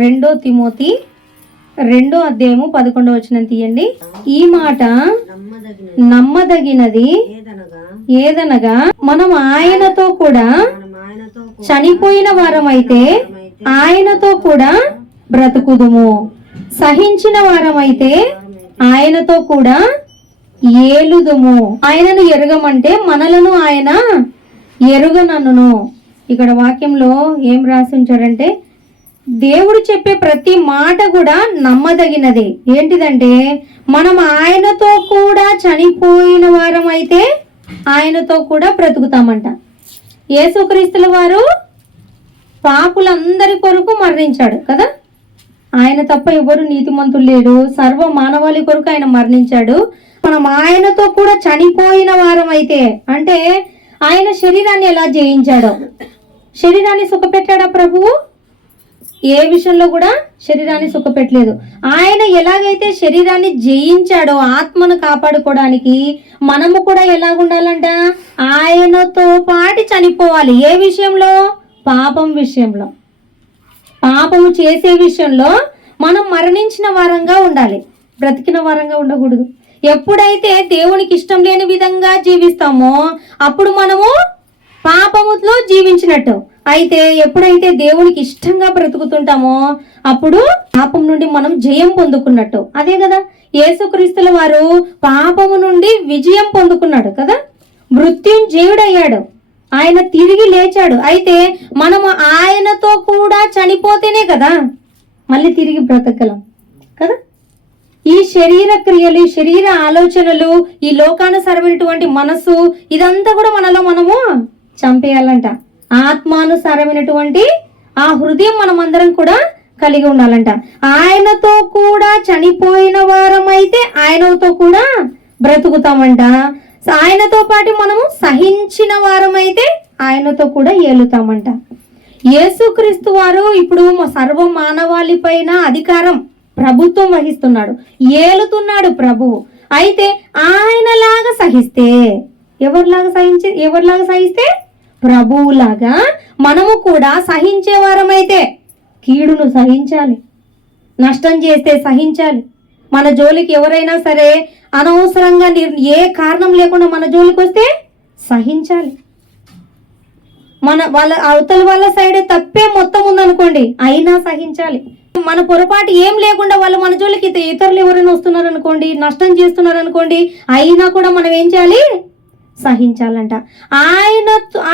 2 Timothy 2వ అధ్యాయము 11వ వచనం తీయండి. ఈ మాట నమ్మదగినది ఏదనగా మనం ఆయనతో కూడా చనిపోయిన వారమైతే ఆయనతో కూడా బ్రతుకుదుము, సహించిన వారమైతే ఆయనతో కూడా ఏలుదుము. ఆయనను ఎరుగమంటే మనలను ఆయన ఎరుగనన్నును. ఇక్కడ వాక్యంలో ఏం రాసి ఉంచాడంటే, దేవుడు చెప్పే ప్రతి మాట కూడా నమ్మదగినది. ఏంటిదంటే, మనం ఆయనతో కూడా చనిపోయిన వారం అయితే ఆయనతో కూడా బ్రతుకుతామంట. యేసుక్రీస్తుల వారు పాపులందరి కొరకు మరణించాడు కదా. ఆయన తప్ప ఎవరు నీతిమంతులు లేడు. సర్వ మానవాళి కొరకు ఆయన మరణించాడు. మనం ఆయనతో కూడా చనిపోయిన వారం అయితే, అంటే ఆయన శరీరాన్ని ఎలా జయించాడో, శరీరాన్ని సుఖపెట్టాడా ప్రభువు? ఏ విషయంలో కూడా శరీరాన్ని సుఖపెట్టలేదు. ఆయన ఎలాగైతే శరీరాన్ని జయించాడో ఆత్మను కాపాడుకోవడానికి మనము కూడా ఎలాగుండాలంట? ఆయనతో పాటు చనిపోవాలి. ఏ విషయంలో? పాపం విషయంలో. పాపము చేసే విషయంలో మనం మరణించిన వారంగా ఉండాలి, బ్రతికిన వారంగా ఉండకూడదు. ఎప్పుడైతే దేవునికి ఇష్టం లేని విధంగా జీవిస్తామో అప్పుడు మనము పాపములో జీవించినట్టు. అయితే ఎప్పుడైతే దేవునికి ఇష్టంగా బ్రతుకుతుంటామో అప్పుడు పాపం నుండి మనం జయం పొందుకున్నట్టు. అదే కదా యేసుక్రీస్తుల వారు పాపము నుండి విజయం పొందుకున్నాడు కదా. మృత్యుంజయుడయ్యాడు, ఆయన తిరిగి లేచాడు. అయితే మనము ఆయనతో కూడా చనిపోతేనే కదా మళ్ళీ తిరిగి బ్రతకగలం కదా. ఈ శరీర క్రియలు, ఈ శరీర ఆలోచనలు, ఈ లోకానుసారమైనటువంటి మనసు, ఇదంతా కూడా మనలో మనము చంపేయాలంట. ఆత్మానుసారమైనటువంటి ఆ హృదయం మనమందరం కూడా కలిగి ఉండాలంట. ఆయనతో కూడా చనిపోయిన వారమైతే ఆయనతో కూడా బ్రతుకుతామంట. ఆయనతో పాటు మనము సహించిన వారమైతే ఆయనతో కూడా ఏలుతామంట. యేసుక్రీస్తు వారు ఇప్పుడు సర్వ మానవాళి పైన అధికారం, ప్రభుత్వం వహిస్తున్నాడు, ఏలుతున్నాడు ప్రభువు. అయితే ఆయనలాగా సహిస్తే, ఎవరిలాగా సహిస్తే? ప్రభువులాగా మనము కూడా సహించే వారమైతే కీడును సహించాలి, నష్టం చేస్తే సహించాలి. మన జోలికి ఎవరైనా సరే అనవసరంగా ఏ కారణం లేకుండా మన జోలికి వస్తే సహించాలి. వాళ్ళ అవతల వాళ్ళ సైడే తప్పే మొత్తం ఉందనుకోండి, అయినా సహించాలి. మన పొరపాటు ఏం లేకుండా వాళ్ళు మన జోలికి ఇతరులు ఎవరైనా వస్తున్నారు అనుకోండి, నష్టం చేస్తున్నారు అనుకోండి, అయినా కూడా మనం ఏం చేయాలి? సహించాలంట.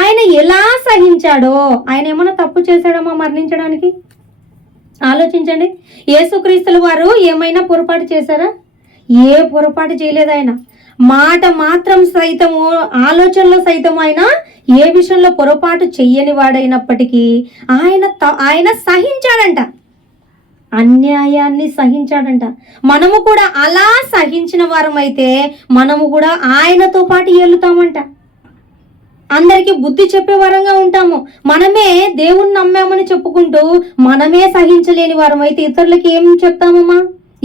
ఆయన ఎలా సహించాడో, ఆయన ఏమైనా తప్పు చేశాడమ్మా మరణించడానికి? ఆలోచించండి. యేసుక్రీస్తుల వారు ఏమైనా పొరపాటు చేశారా? ఏ పొరపాటు చేయలేదు. ఆయన మాట మాత్రం సైతము, ఆలోచనలో సైతం ఆయన ఏ విషయంలో పొరపాటు చెయ్యని వాడైనప్పటికీ ఆయన సహించాడంట, అన్యాయాన్ని సహించాడంట. మనము కూడా అలా సహించిన వారమైతే మనము కూడా ఆయనతో పాటు ఏలుతామంట. అందరికీ బుద్ధి చెప్పే వారంగా ఉంటాము. మనమే దేవుణ్ణి నమ్మామని చెప్పుకుంటూ మనమే సహించలేని వారమైతే ఇతరులకి ఏం చెప్తామమ్మా?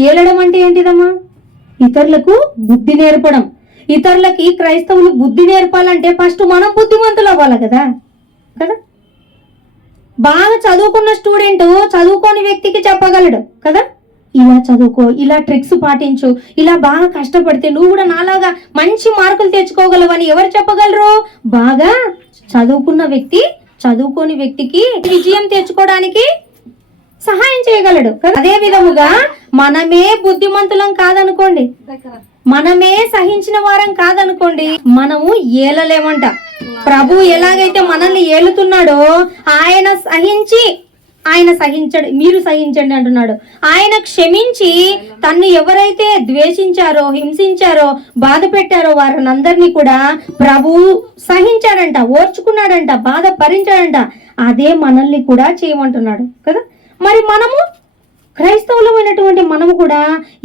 ఏలడం అంటే ఏంటిదమ్మా? ఇతరులకు బుద్ధి నేర్పడం. ఇతరులకి క్రైస్తవులు బుద్ధి నేర్పాలంటే ఫస్ట్ మనం బుద్ధిమంతులు అవ్వాలి కదా. బాగా చదువుకున్న స్టూడెంట్ చదువుకోని వ్యక్తికి చెప్పగలడు కదా, ఇలా చదువుకో, ఇలా ట్రిక్స్ పాటించు, ఇలా బాగా కష్టపడితే నువ్వు కూడా నాలాగా మంచి మార్కులు తెచ్చుకోగలవని ఎవరు చెప్పగలరు? బాగా చదువుకున్న వ్యక్తి చదువుకోని వ్యక్తికి విజయం తెచ్చుకోవడానికి సహాయం చేయగలడు కదా. అదే విధముగా మనమే బుద్ధిమంతులం కాదనుకోండి, మనమే సహించిన వారం కాదనుకోండి, మనము ఏలలేమంట. ప్రభు ఎలాగైతే మనల్ని ఏలుతున్నాడో ఆయన సహించడు, మీరు సహించండి అంటున్నాడు. ఆయన క్షమించి తన్ను ఎవరైతే ద్వేషించారో, హింసించారో, బాధ పెట్టారో వారినందరినీ కూడా ప్రభు సహించాడంట, ఓర్చుకున్నాడంట, బాధ భరించాడంట. అదే మనల్ని కూడా చేయమంటున్నాడు కదా. మరి మనము క్రైస్తవులమైనటువంటి మనము కూడా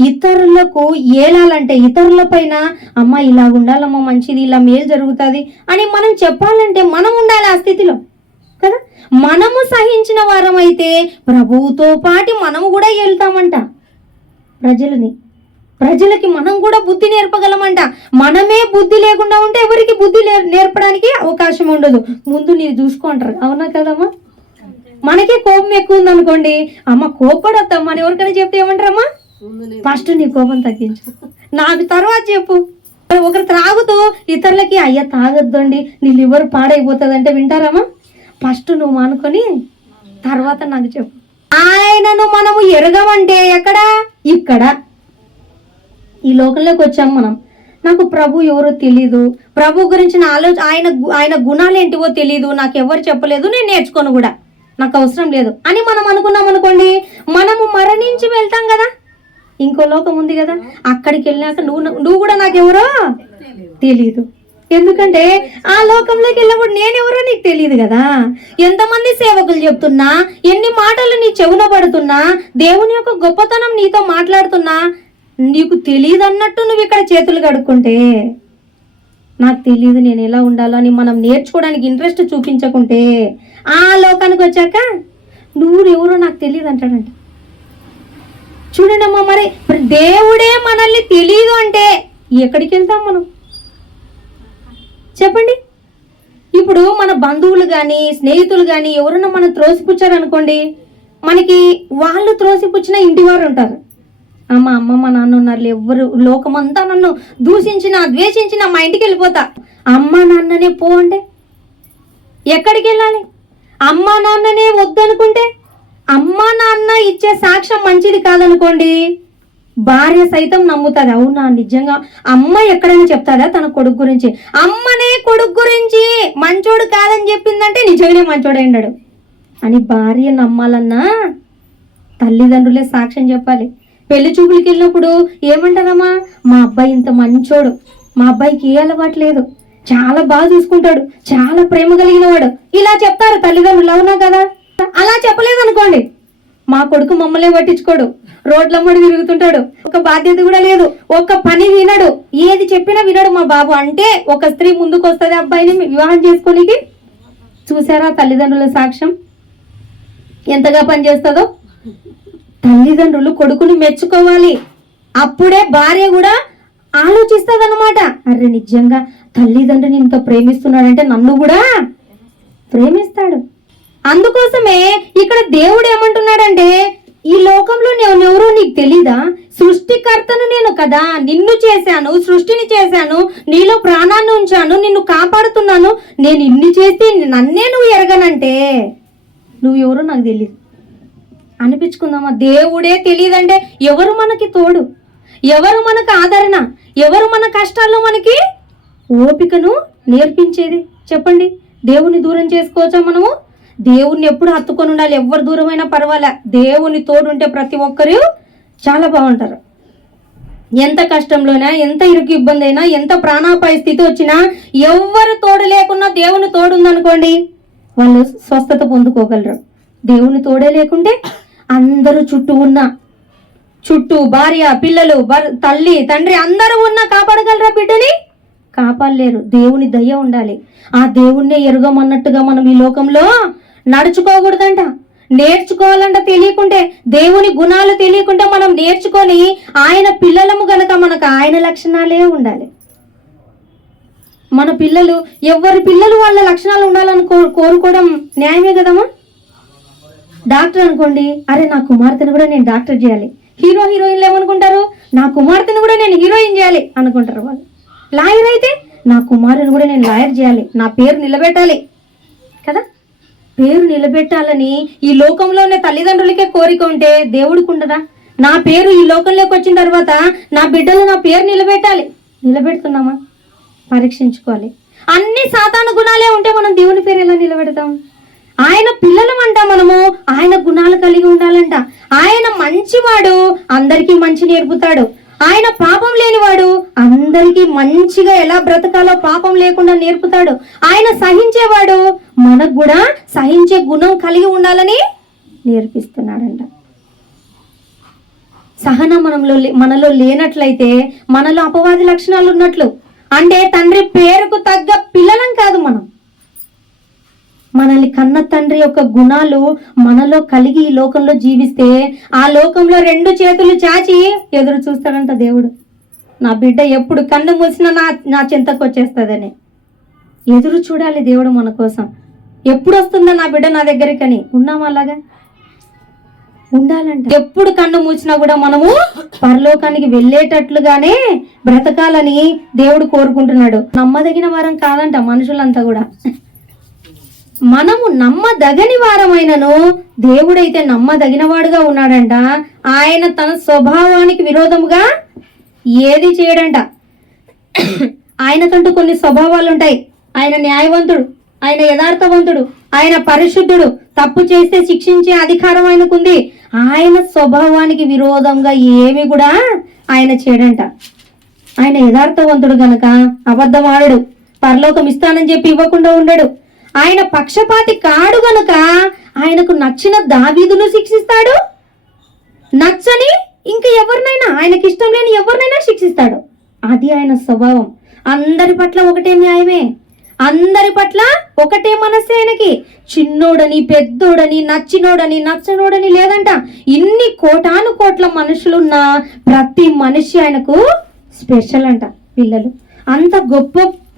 ఇతరులకు ఏలాలంటే, ఇతరుల పైన అమ్మ ఇలా ఉండాలమ్మా, మంచిది, ఇలా మేలు జరుగుతుంది అని మనం చెప్పాలంటే మనం ఉండాలి ఆ స్థితిలో కదా. మనము సహించిన వారమైతే ప్రభువుతో పాటు మనము కూడా వెళ్తామంట. ప్రజలకి మనం కూడా బుద్ధి నేర్పగలమంట. మనమే బుద్ధి లేకుండా ఉంటే ఎవరికి బుద్ధి నేర్పడానికి అవకాశం ఉండదు. ముందు నీరు చూసుకుంటారు, అవునా కదమ్మా? మనకే కోపం ఎక్కువ ఉంది అనుకోండి, అమ్మ కోపడొద్దమ్మా అని ఎవరికైనా చెప్తే ఏమంటారమ్మా, ఫస్ట్ నీ కోపం తగ్గించు, నాకు తర్వాత చెప్పు. ఒకరు త్రాగుతూ ఇతరులకి అయ్యా తాగొద్దండి నీ లివర్ పాడైపోతుంది అంటే వింటారమ్మా? ఫస్ట్ నువ్వు మానుకొని తర్వాత నాకు చెప్పు. ఆయనను మనము ఎరగమంటే ఎక్కడ? ఇక్కడ ఈ లోకంలోకి వచ్చాం మనం. నాకు ప్రభు ఎవరో తెలీదు, ప్రభు గురించిన ఆయన గుణాలు ఏంటివో తెలీదు, నాకు ఎవరు చెప్పలేదు, నేను నేర్చుకోను కూడా, నాకు అవసరం లేదు అని మనం అనుకున్నాం అనుకోండి, మనము మరణించి వెళ్తాం కదా, ఇంకో లోకం ఉంది కదా, అక్కడికి వెళ్ళాక నువ్వు కూడా నాకెవరో తెలీదు. ఎందుకంటే ఆ లోకంలోకి వెళ్ళినప్పుడు నేనెవరో నీకు తెలియదు కదా. ఎంతమంది సేవకులు చెప్తున్నా, ఎన్ని మాటలు నీ చెవున పడుతున్నా, దేవుని యొక్క గొప్పతనం నీతో మాట్లాడుతున్నా, నీకు తెలియదు అన్నట్టు నువ్వు ఇక్కడ చేతులు కడుక్కుంటే, నాకు తెలియదు నేను ఎలా ఉండాలో అని మనం నేర్చుకోవడానికి ఇంట్రెస్ట్ చూపించకుంటే, ఆ లోకానికి వచ్చాక నువ్వు ఎవరో నాకు తెలియదు అంటాడంట. చూడండి అమ్మా, మరి దేవుడే మనల్ని తెలియదు అంటే ఎక్కడికి వెళ్తాం మనం చెప్పండి? ఇప్పుడు మన బంధువులు కానీ స్నేహితులు కానీ ఎవరన్నా మనం త్రోసిపుచ్చారనుకోండి, మనకి వాళ్ళు త్రోసిపుచ్చిన ఇంటి వారు ఉంటారు. మా అమ్మ మా నాన్న ఉన్నారు, ఎవరు లోకమంతా నన్ను దూషించిన ద్వేషించిన మా ఇంటికి వెళ్ళిపోతా, అమ్మ నాన్ననే పో అంటే ఎక్కడికి వెళ్ళాలి? అమ్మ నాన్ననే వద్దనుకుంటే, అమ్మ నాన్న ఇచ్చే సాక్ష్యం మంచిది కాదనుకోండి, భార్య సైతం నమ్ముతుంది, అవునా నిజంగా అమ్మ ఎక్కడైనా చెప్తాదా తన కొడుకు గురించి? అమ్మనే కొడుకు గురించి మంచోడు కాదని చెప్పిందంటే నిజంగానే మంచోడు అయినాడు అని భార్య నమ్మాలన్నా తల్లిదండ్రులే సాక్ష్యం చెప్పాలి. పెళ్లి చూపులకి వెళ్ళినప్పుడు ఏమంటారమ్మా, మా అబ్బాయి ఇంత మంచోడు, మా అబ్బాయికి ఏ అలవాటు లేదు, చాలా బాగా చూసుకుంటాడు, చాలా ప్రేమ కలిగిన వాడు, ఇలా చెప్తారు తల్లిదండ్రులు, అవునా కదా? అలా చెప్పలేదు అనుకోండి, మా కొడుకు మమ్మల్ని పట్టించుకోడు, రోడ్లమ్మడి తిరుగుతుంటాడు, ఒక బాధ్యత కూడా లేదు, ఒక పని వినడు, ఏది చెప్పినా వినడు మా బాబు అంటే ఒక స్త్రీ ముందుకు వస్తుంది అబ్బాయిని వివాహం చేసుకోనికి. చూసారా తల్లిదండ్రుల సాక్ష్యం ఎంతగా పనిచేస్తుందో? తల్లిదండ్రులు కొడుకుని మెచ్చుకోవాలి, అప్పుడే భార్య కూడా ఆలోచిస్తుంది అనమాట, అరే నిజంగా తల్లిదండ్రుని ఇంత ప్రేమిస్తున్నాడంటే నన్ను కూడా ప్రేమిస్తాడు. అందుకోసమే ఇక్కడ దేవుడు ఏమంటున్నాడంటే, ఈ లోకంలో నేనెవరో నీకు తెలీదా? సృష్టికర్తను నేను కదా, నిన్ను చేశాను, సృష్టిని చేశాను, నీలో ప్రాణాన్ని ఉంచాను, నిన్ను కాపాడుతున్నాను, నేను ఇన్ని చేసి నన్నే నువ్వు ఎరగనంటే నువ్వు ఎవరో నాకు తెలియదు అనిపించుకుందామా? దేవుడే తెలియదంటే ఎవరు మనకి తోడు, ఎవరు మనకు ఆదరణ, ఎవరు మన కష్టాల్లో మనకి ఓపికను నేర్పించేది చెప్పండి? దేవుని దూరం చేసుకోవచ్చా మనము? దేవుణ్ణి ఎప్పుడు హత్తుకొని ఉండాలి, ఎవరు దూరమైనా పర్వాలే, దేవుని తోడు ఉంటే ప్రతి ఒక్కరు చాలా బాగుంటారు. ఎంత కష్టంలోనా, ఎంత ఇరుకు ఇబ్బంది అయినా, ఎంత ప్రాణాపాయ స్థితి వచ్చినా, ఎవరు తోడు లేకున్నా దేవుని తోడు ఉందనుకోండి వాళ్ళు స్వస్థత పొందుకోగలరు. దేవుని తోడే లేకుంటే అందరూ చుట్టూ భార్య పిల్లలు తల్లి తండ్రి అందరూ ఉన్నా కాపాడగలరా? బిడ్డని కాపాడలేరు. దేవుని దయ ఉండాలి. ఆ దేవుణ్ణే ఎరుగమన్నట్టుగా మనం ఈ లోకంలో నడుచుకోకూడదంట, నేర్చుకోవాలంట. తెలియకుంటే, దేవుని గుణాలు తెలియకుంటే మనం నేర్చుకొని ఆయన పిల్లలము గనక మనకు ఆయన లక్షణాలే ఉండాలి. మన పిల్లలు ఎవరి పిల్లలు వాళ్ళ లక్షణాలు ఉండాలని కోరుకోవడం న్యాయమే కదమ్మా? డాక్టర్ అనుకోండి, అరే నా కుమార్తెను కూడా నేను డాక్టర్ చేయాలి. హీరోయిన్లు ఏమనుకుంటారు, నా కుమార్తెను కూడా నేను హీరోయిన్ చేయాలి అనుకుంటారు వాళ్ళు. లాయర్ అయితే నా కుమారుని కూడా నేను లాయర్ చేయాలి, నా పేరు నిలబెట్టాలి కదా. పేరు నిలబెట్టాలని ఈ లోకంలోనే తల్లిదండ్రులకే కోరిక ఉంటే దేవుడికి ఉండదా? నా పేరు ఈ లోకంలోకి వచ్చిన తర్వాత నా బిడ్డలు నా పేరు నిలబెట్టాలి. నిలబెడుతున్నామా? పరీక్షించుకోవాలి. అన్ని సాతాను గుణాలే ఉంటే మనం దేవుని పేరు ఎలా నిలబెడతాం? ఆయన పిల్లలం అంట మనము, ఆయన గుణాలు కలిగి ఉండాలంట. ఆయన మంచివాడు, అందరికీ మంచి నేర్పుతాడు. ఆయన పాపం లేనివాడు, అందరికీ మంచిగా ఎలా బ్రతకాలో పాపం లేకుండా నేర్పుతాడు. ఆయన సహించేవాడు, మనకు కూడా సహించే గుణం కలిగి ఉండాలని నేర్పిస్తున్నాడంట. సహనం మనలో లేనట్లయితే మనలో అపవాది లక్షణాలు ఉన్నట్లు. అంటే తండ్రి పేరుకు తగ్గ పిల్లలం కాదు మనం. మనల్ని కన్న తండ్రి యొక్క గుణాలు మనలో కలిగి ఈ లోకంలో జీవిస్తే ఆ లోకంలో 2 చేతులు చాచి ఎదురు చూస్తాడంట దేవుడు. నా బిడ్డ ఎప్పుడు కన్ను మూసినా నా చింతకు వచ్చేస్తుందని ఎదురు చూడాలి దేవుడు మన కోసం. ఎప్పుడు వస్తుందా నా బిడ్డ నా దగ్గరికి అని. ఉన్నామా అలాగా? ఉండాలంట. ఎప్పుడు కన్ను మూసినా కూడా మనము పరలోకానికి వెళ్ళేటట్లుగానే బ్రతకాలని దేవుడు కోరుకుంటున్నాడు. నమ్మదగిన వారం కాదంట మనుషులంతా కూడా. మనము నమ్మదగని వారమైనను దేవుడైతే నమ్మదగిన వాడుగా ఉన్నాడంట. ఆయన తన స్వభావానికి విరోధముగా ఏది చేయడంట. ఆయనకంటూ కొన్ని స్వభావాలు ఉంటాయి. ఆయన న్యాయవంతుడు, ఆయన యథార్థవంతుడు, ఆయన పరిశుద్ధుడు. తప్పు చేస్తే శిక్షించే అధికారం ఆయనకుంది. ఆయన స్వభావానికి విరోధంగా ఏమి కూడా ఆయన చేయడంట. ఆయన యథార్థవంతుడు గనక అబద్ధం ఆడడు. పరలోకం ఇస్తానని చెప్పి ఇవ్వకుండా ఉండడు. ఆయన పక్షపాతి కాడు గనుక ఆయనకు నచ్చిన దావీదును శిక్షిస్తాడు, నచ్చని ఇంకా ఎవరినైనా, ఆయనకి ఇష్టం లేని ఎవరినైనా శిక్షిస్తాడు. అది ఆయన స్వభావం. అందరి పట్ల ఒకటే న్యాయమే, అందరి పట్ల ఒకటే మనస్సే ఆయనకి. చిన్నోడని పెద్దోడని నచ్చినోడని నచ్చనోడని లేదంట. ఇన్ని కోటాను కోట్ల మనుషులున్న ప్రతి మనిషి ఆయనకు స్పెషల్ అంట. పిల్లలు అంత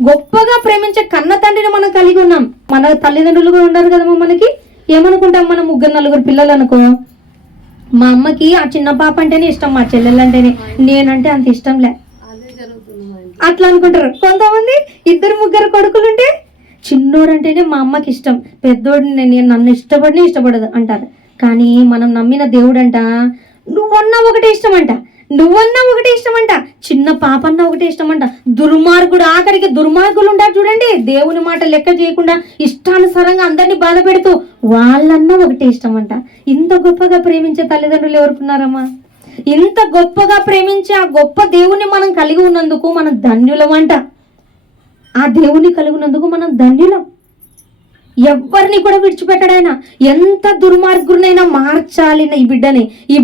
గొప్పగా ప్రేమించే కన్న తండ్రిని మనం కలిగి ఉన్నాం. మన తల్లిదండ్రులు కూడా ఉండరు కదమ్మా. మనకి ఏమనుకుంటాం, మనం 3-4 పిల్లలు అనుకో, మా అమ్మకి ఆ చిన్న పాప అంటేనే ఇష్టం, మా చెల్లెలంటేనే, నేనంటే అంత ఇష్టంలే అట్లా అనుకుంటారు కొంతమంది. 2-3 కొడుకులుంటే చిన్నోడంటేనే మా అమ్మకి ఇష్టం, పెద్దోడిని నేను నన్ను ఇష్టపడదు అంటారు. కానీ మనం నమ్మిన దేవుడంట నువ్వన్నా ఒకటే ఇష్టమంట, నువ్వన్నా ఒకటే ఇష్టమంట, చిన్న పాపన్నా ఒకటే ఇష్టమంట. దుర్మార్గుడు, ఆఖరికి దుర్మార్గులు ఉంటారు చూడండి, దేవుని మాట లెక్క చేయకుండా ఇష్టానుసారంగా అందరినీ బాధ పెడుతూ, వాళ్ళన్నా ఒకటే ఇష్టమంట. ఇంత గొప్పగా ప్రేమించే తల్లిదండ్రులు ఎవరుకున్నారమ్మా? ఇంత గొప్పగా ప్రేమించే ఆ గొప్ప దేవుణ్ణి మనం కలిగి ఉన్నందుకు మనం ధన్యులమంట. ఆ దేవుణ్ణి కలిగి ఉన్నందుకు మనం ధన్యులం. ఎవరిని కూడా విడిచిపెట్టాడాయన. ఎంత దుర్మార్గునైనా మార్చాలి ఈ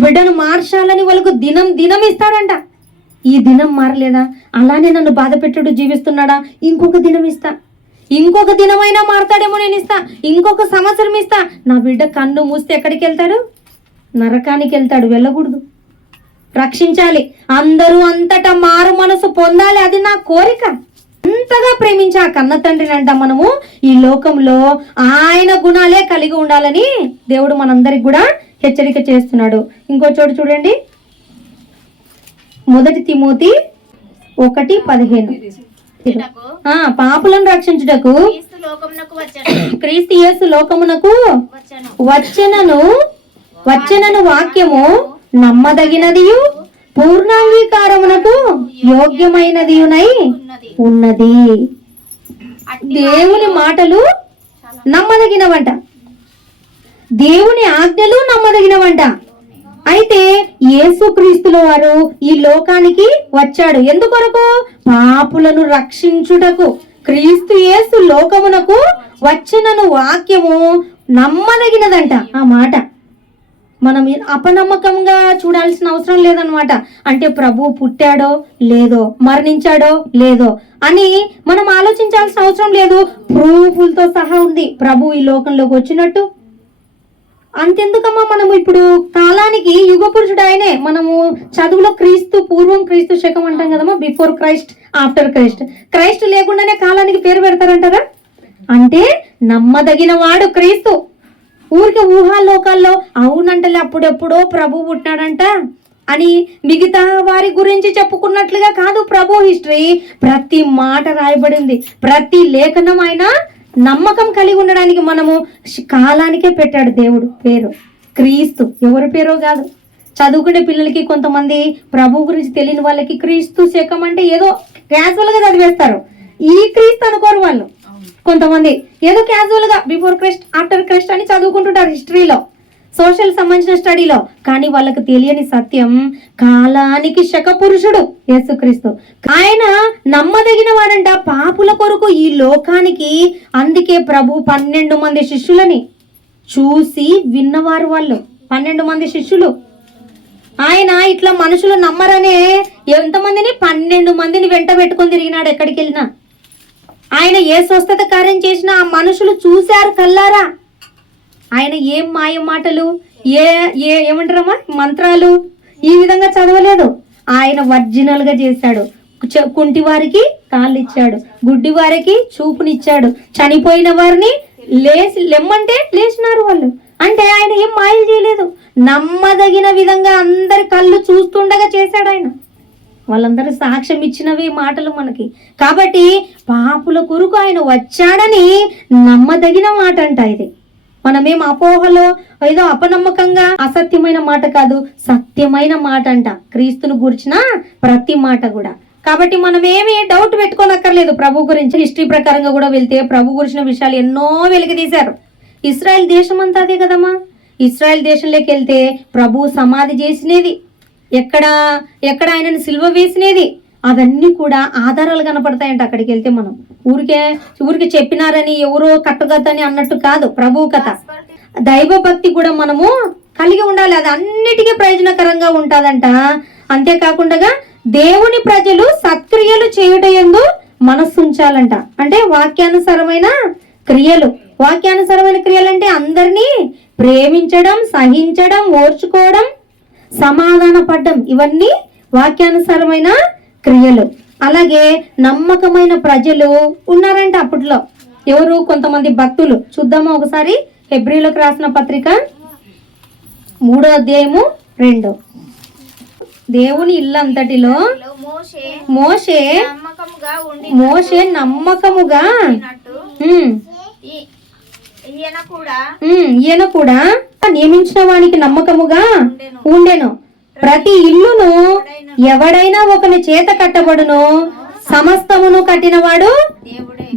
బిడ్డను మార్చాలని వాళ్ళకు దినం ఇస్తాడంట. ఈ దినం మారలేదా, అలానే నన్ను బాధ పెట్టుడు జీవిస్తున్నాడా, ఇంకొక దినం ఇస్తా, ఇంకొక దినమైనా మారతాడేమో నేను ఇస్తా, ఇంకొక సంవత్సరం ఇస్తా. నా బిడ్డ కన్ను మూస్తే ఎక్కడికి వెళ్తాడు? నరకానికి వెళ్తాడు. వెళ్ళకూడదు, రక్షించాలి. అందరూ అంతటా మారు మనసు పొందాలి, అది నా కోరిక. అంతగా ప్రేమించే ఆ కన్న తండ్రిని అంట మనము ఈ లోకంలో ఆయన గుణాలే కలిగి ఉండాలని దేవుడు మనందరికి కూడా హెచ్చరిక చేస్తున్నాడు. ఇంకో చోటు చూడండి, 1 తిమోతి 1:15. పాపులను రక్షించుటకు క్రీస్తు యేసు లోకమునకు వచ్చెనను వాక్యము నమ్మదగినదియు పూర్ణాంగీకారమునకు యోగ్యమైనదియునై ఉన్నది. దేవుని మాటలు నమ్మదగినవంట, దేవుని ఆజ్ఞలు నమ్మదగినవంట. అయితే యేసుక్రీస్తుల వారు ఈ లోకానికి వచ్చాడు ఎందుకొరకు? పాపులను రక్షించుటకు. క్రీస్తు యేసు లోకమునకు వచ్చినను వాక్యము నమ్మదగినదంట. ఆ మాట మనం అపనమ్మకంగా చూడాల్సిన అవసరం లేదనమాట. అంటే ప్రభు పుట్టాడో లేదో, మరణించాడో లేదో అని మనం ఆలోచించాల్సిన అవసరం లేదు. ప్రూఫులతో సహా ఉంది ప్రభు ఈ లోకంలోకి వచ్చినట్టు. అంతెందుకమ్మా, మనము ఇప్పుడు కాలానికి యుగ పురుషుడు ఆయనే. మనము చదువులో క్రీస్తు పూర్వం, క్రీస్తు శకం అంటాం కదమ్మా, before Christ, after Christ. Christ లేకుండానే కాలానికి పేరు పెడతారంటారా? అంటే నమ్మదగిన వాడు క్రీస్తు. ఊరికి ఊహాలోకాల్లో అవునంటలే అప్పుడెప్పుడో ప్రభు పుట్టినాడంట అని మిగతా వారి గురించి చెప్పుకున్నట్లుగా కాదు. ప్రభు హిస్టరీ ప్రతి మాట రాయబడింది, ప్రతి లేఖనం ఆయన నమ్మకం కలిగి ఉండడానికి మనము కాలానికే పెట్టాడు దేవుడు పేరు క్రీస్తు. ఎవరి పేరో కాదు. చదువుకునే పిల్లలకి కొంతమంది ప్రభు గురించి తెలియని వాళ్ళకి క్రీస్తు శకం అంటే ఏదో క్యాజువల్గా చదివేస్తారు. ఈ క్రీస్తు అనుకోరు వాళ్ళు. కొంతమంది ఏదో క్యాజువల్గా బిఫోర్ క్రైస్ట్, ఆఫ్టర్ క్రైస్ట్ అని చదువుకుంటుంటారు హిస్టరీలో, సోషల్ సంబంధించిన స్టడీలో. కానీ వాళ్ళకి తెలియని సత్యం కాలానికి శక పురుషుడు యేసుక్రీస్తు. ఆయన నమ్మదగిన వాడంట పాపుల కొరకు ఈ లోకానికి. అందుకే ప్రభు 12 మంది శిష్యులని చూసి విన్నవారు వాళ్ళు. 12 మంది శిష్యులు. ఆయన ఇట్లా మనుషులు నమ్మరనే ఎంతమందిని? 12 మందిని వెంట పెట్టుకొని తిరిగినాడు ఎక్కడికి వెళ్ళినా. ఆయన ఏ స్వస్థత కార్యం చేసినా ఆ మనుషులు చూశారు కల్లారా. ఆయన ఏం మాయ మాటలు, ఏమంటారమ్మా మంత్రాలు ఈ విధంగా చదవలేదు. ఆయన ఒరిజినల్ గా చేశాడు. కుంటి వారికి కాళ్ళు ఇచ్చాడు, గుడ్డి వారికి చూపునిచ్చాడు, చనిపోయిన వారిని లెమ్మంటే లేచినారు వాళ్ళు. అంటే ఆయన ఏం మాయలు చేయలేదు, నమ్మదగిన విధంగా అందరి కళ్ళు చూస్తుండగా చేశాడు ఆయన. వాళ్ళందరూ సాక్ష్యం ఇచ్చినవి మాటలు మనకి. కాబట్టి పాపుల కొరకు ఆయన వచ్చాడని నమ్మదగిన మాట అంట ఇది. మనమేం అపోహలో ఏదో అపనమ్మకంగా అసత్యమైన మాట కాదు, సత్యమైన మాట అంట క్రీస్తును గురించిన ప్రతి మాట కూడా. కాబట్టి మనం ఏమి డౌట్ పెట్టుకోనక్కర్లేదు ప్రభు గురించి. హిస్టరీ ప్రకారంగా కూడా వెళ్తే ప్రభు గురించిన విషయాలు ఎన్నో వెలికి తీశారు. ఇస్రాయెల్ దేశం అంతా అదే కదమ్మా. ఇస్రాయెల్ దేశంలోకి వెళ్తే ప్రభు సమాధి చేసినది, ఎక్కడ ఆయనను సిలువ వేసినది, అవన్నీ కూడా ఆధారాలు కనపడతాయంట అక్కడికి వెళ్తే. మనం ఊరికే చెప్పినారని ఎవరో కట్టుగతని అన్నట్టు కాదు ప్రభు కథ. దైవ భక్తి కూడా మనము కలిగి ఉండాలి, అది అన్నిటికీ ప్రయోజనకరంగా ఉంటుందంట. అంతేకాకుండా దేవుని ప్రజలు సత్క్రియలు చేయుటయందు మనస్సు ఉంచాలంట. అంటే వాక్యానుసారమైన క్రియలు. వాక్యానుసారమైన క్రియలు అంటే అందరినీ ప్రేమించడం, సహించడం, ఓర్చుకోవడం, సమాధాన పడ్డం, ఇవన్నీ వాక్యానుసారమైన క్రియలు. అలాగే నమ్మకమైన ప్రజలు ఉన్నారంట అప్పట్లో. ఎవరు? కొంతమంది భక్తులు. చూద్దామా ఒకసారి హెబ్రీలకు రాసిన పత్రిక 3వ అధ్యాయము 2. దేవుని ఇల్లంతటిలో మోషే నమ్మకముగా ఈయన కూడా నియమించిన వానికి నమ్మకముగా ఉండెను. ప్రతి ఇల్లును ఎవడైనా ఒకని చేత కట్టబడును, సమస్తమును కట్టినవాడు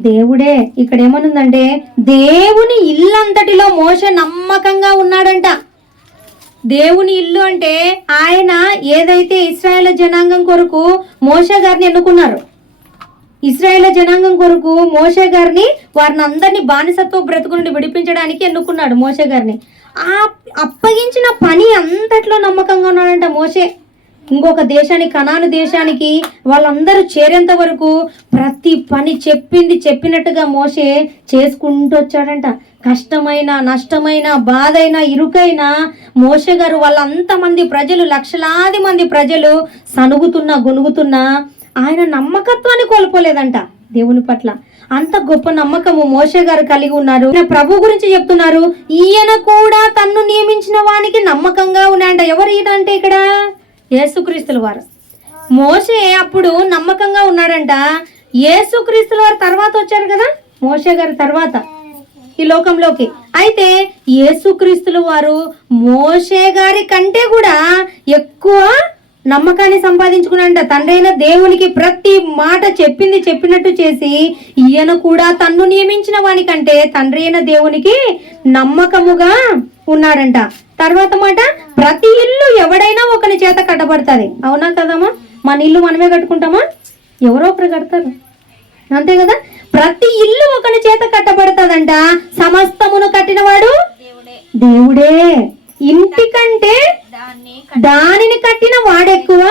దేవుడే. ఇక్కడ ఏమనుందంటే దేవుని ఇల్లంతటిలో మోషే నమ్మకంగా ఉన్నాడంట. దేవుని ఇల్లు అంటే ఆయన ఏదైతే ఇశ్రాయేలు జనాంగం కొరకు మోషే గారిని ఎన్నుకున్నారు, ఇశ్రాయేలు జనాంగం కొరకు మోషే గారిని, వారిని అందరినీ బానిసత్వ బ్రతుకు నుండి విడిపించడానికి ఎన్నుకున్నాడు మోషే గారిని. ఆ అప్పగించిన పని అంతట్లో నమ్మకంగా ఉన్నాడంట మోషే. ఇంకొక దేశానికి, కనాను దేశానికి వాళ్ళందరూ చేరేంత వరకు ప్రతి పని చెప్పినట్టుగా మోషే చేసుకుంటూ వచ్చాడంట. కష్టమైన, నష్టమైన, బాధైన, ఇరుకైన మోషే గారు వాళ్ళంతమంది ప్రజలు, లక్షలాది మంది ప్రజలు సనుగుతున్నా గొనుగుతున్నా ఆయన నమ్మకత్వాన్ని కోల్పోలేదంట దేవుని పట్ల. అంత గొప్ప నమ్మకము మోషే గారు కలిగి ఉన్నారు. ప్రభు గురించి చెప్తున్నారు, ఈయన కూడా తన్ను నియమించిన వానికి నమ్మకంగా ఉన్నాయంట. ఎవరు ఈయన అంటే ఇక్కడ యేసుక్రీస్తుల వారు. మోషే అప్పుడు నమ్మకంగా ఉన్నాడంట. యేసుక్రీస్తుల వారు తర్వాత వచ్చారు కదా, మోషే గారి తర్వాత ఈ లోకంలోకి. అయితే యేసుక్రీస్తుల వారు మోషే గారి కంటే కూడా ఎక్కువ నమ్మకాన్ని సంపాదించుకున్నాడంట. తండ్రి అయిన దేవునికి ప్రతి మాట చెప్పినట్టు చేసి ఈయన కూడా తన్ను నియమించిన వానికంటే తండ్రి అయిన దేవునికి నమ్మకముగా ఉన్నాడంట. తర్వాత మాట, ప్రతి ఇల్లు ఎవడైనా ఒకరి చేత కట్టబడుతుంది. అవునా కదమ్మా? మన ఇల్లు మనమే కట్టుకుంటామా? ఎవరో ఒకరు కడతారు, అంతే కదా. ప్రతి ఇల్లు ఒకరి చేత కట్టబడుతుందంట. సమస్తమును కట్టినవాడు దేవుడే. ఇంటి కంటే దానిని కట్టిన వాడెక్కువ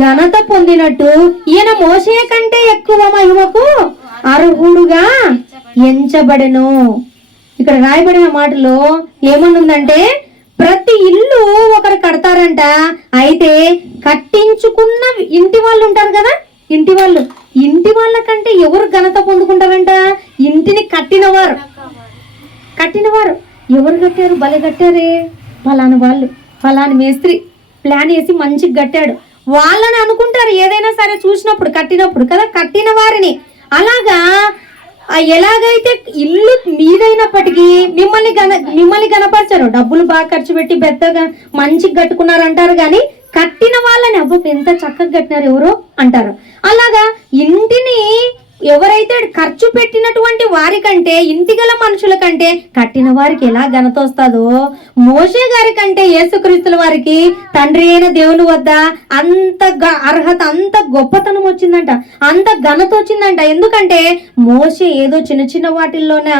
ఘనత పొందినట్టు ఈయన మోషే కంటే ఎక్కువ మహిమకు అర్హుడుగా ఎంచబడెను. ఇక్కడ రాయబడిన మాటలో ఏమనుందంటే, ప్రతి ఇల్లు ఒకరు కడతారంట. అయితే కట్టించుకున్న ఇంటి వాళ్ళు ఉంటారు కదా, ఇంటి వాళ్ళ కంటే ఎవరు ఘనత పొందుకుంటారంట? ఇంటిని కట్టినవారు. ఎవరు కట్టారు? భలే కట్టారే, ఫలాని వాళ్ళు, ఫలాని మేస్త్రి ప్లాన్ వేసి మంచిగా కట్టాడు వాళ్ళని అనుకుంటారు. ఏదైనా సరే చూసినప్పుడు, కట్టినప్పుడు కదా, కట్టిన వారిని. అలాగా ఎలాగైతే ఇల్లు మీదైనప్పటికీ మిమ్మల్ని కనపరచరు. డబ్బులు బాగా ఖర్చు పెట్టి పెద్దగా మంచిగా కట్టుకున్నారంటారు, కానీ కట్టిన వాళ్ళని అబ్బో ఎంత చక్కగా కట్టినారు ఎవరో అంటారు. అలాగా ఇంటిని ఎవరైతే ఖర్చు పెట్టినటువంటి వారికంటే, ఇంటి గల మనుషుల కంటే కట్టిన వారికి ఎలా ఘనత వస్తుందో, మోషే గారి కంటే యేసుక్రీస్తుల వారికి తండ్రి అయిన దేవుని వద్ద అంత అర్హత, అంత గొప్పతనం వచ్చిందంట, అంత ఘనత వచ్చిందంట. ఎందుకంటే మోషే ఏదో చిన్న వాటిల్లోన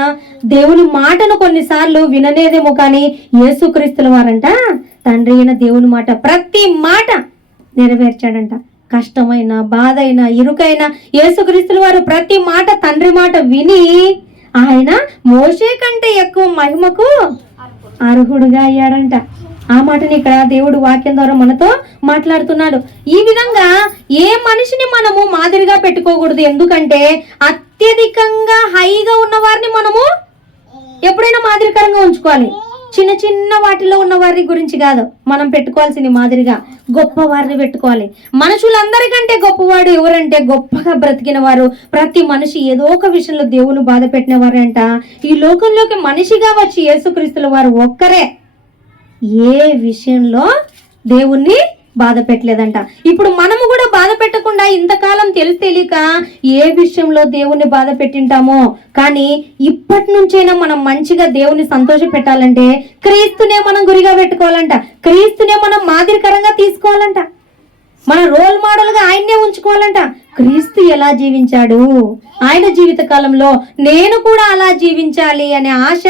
దేవుని మాటను కొన్నిసార్లు వినలేదేమో, కానీ యేసుక్రీస్తుల వారంట తండ్రి అయిన దేవుని మాట, ప్రతి మాట నెరవేర్చాడంట. కష్టమైన, బాధైన, ఇరుకైన యేసుక్రీస్తుల వారు ప్రతి మాట, తండ్రి మాట విని ఆయన మోషే కంటే ఎక్కువ మహిమకు అర్హుడుగా అయ్యాడంట. ఆ మాటని ఇక్కడ దేవుడు వాక్యం ద్వారా మనతో మాట్లాడుతున్నాడు. ఈ విధంగా ఏ మనిషిని మనము మాదిరిగా పెట్టుకోకూడదు. ఎందుకంటే అత్యధికంగా హైగా ఉన్న వారిని మనము ఎప్పుడైనా మాదిరికరంగా ఉంచుకోవాలి. చిన్న చిన్న వాటిలో ఉన్న వారి గురించి కాదు మనం పెట్టుకోవాల్సింది, మాదిరిగా గొప్ప వారిని పెట్టుకోవాలి. మనుషులందరికంటే గొప్పవాడు ఎవరంటే గొప్పగా బ్రతికిన వారు. ప్రతి మనిషి ఏదో ఒక విషయంలో దేవుని బాధ పెట్టిన వారంట. ఈ లోకంలోకి మనిషిగా వచ్చి యేసుక్రీస్తుల వారు ఒక్కరే ఏ విషయంలో దేవుణ్ణి బాధ పెట్టలేదంట. ఇప్పుడు మనము కూడా బాధ పెట్టకుండా ఇంతకాలం తెలియక ఏ విషయంలో దేవుణ్ణి బాధ పెట్టింటామో, కానీ ఇప్పటి నుంచైనా మనం మంచిగా దేవుని సంతోష పెట్టాలంటే క్రీస్తునే మనం గురిగా పెట్టుకోవాలంట. క్రీస్తునే మనం మాదిరికరంగా తీసుకోవాలంట. మన రోల్ మోడల్ గా ఆయన్నే ఉంచుకోవాలంట. క్రీస్తు ఎలా జీవించాడు, ఆయన జీవిత కాలంలో నేను కూడా అలా జీవించాలి అనే ఆశ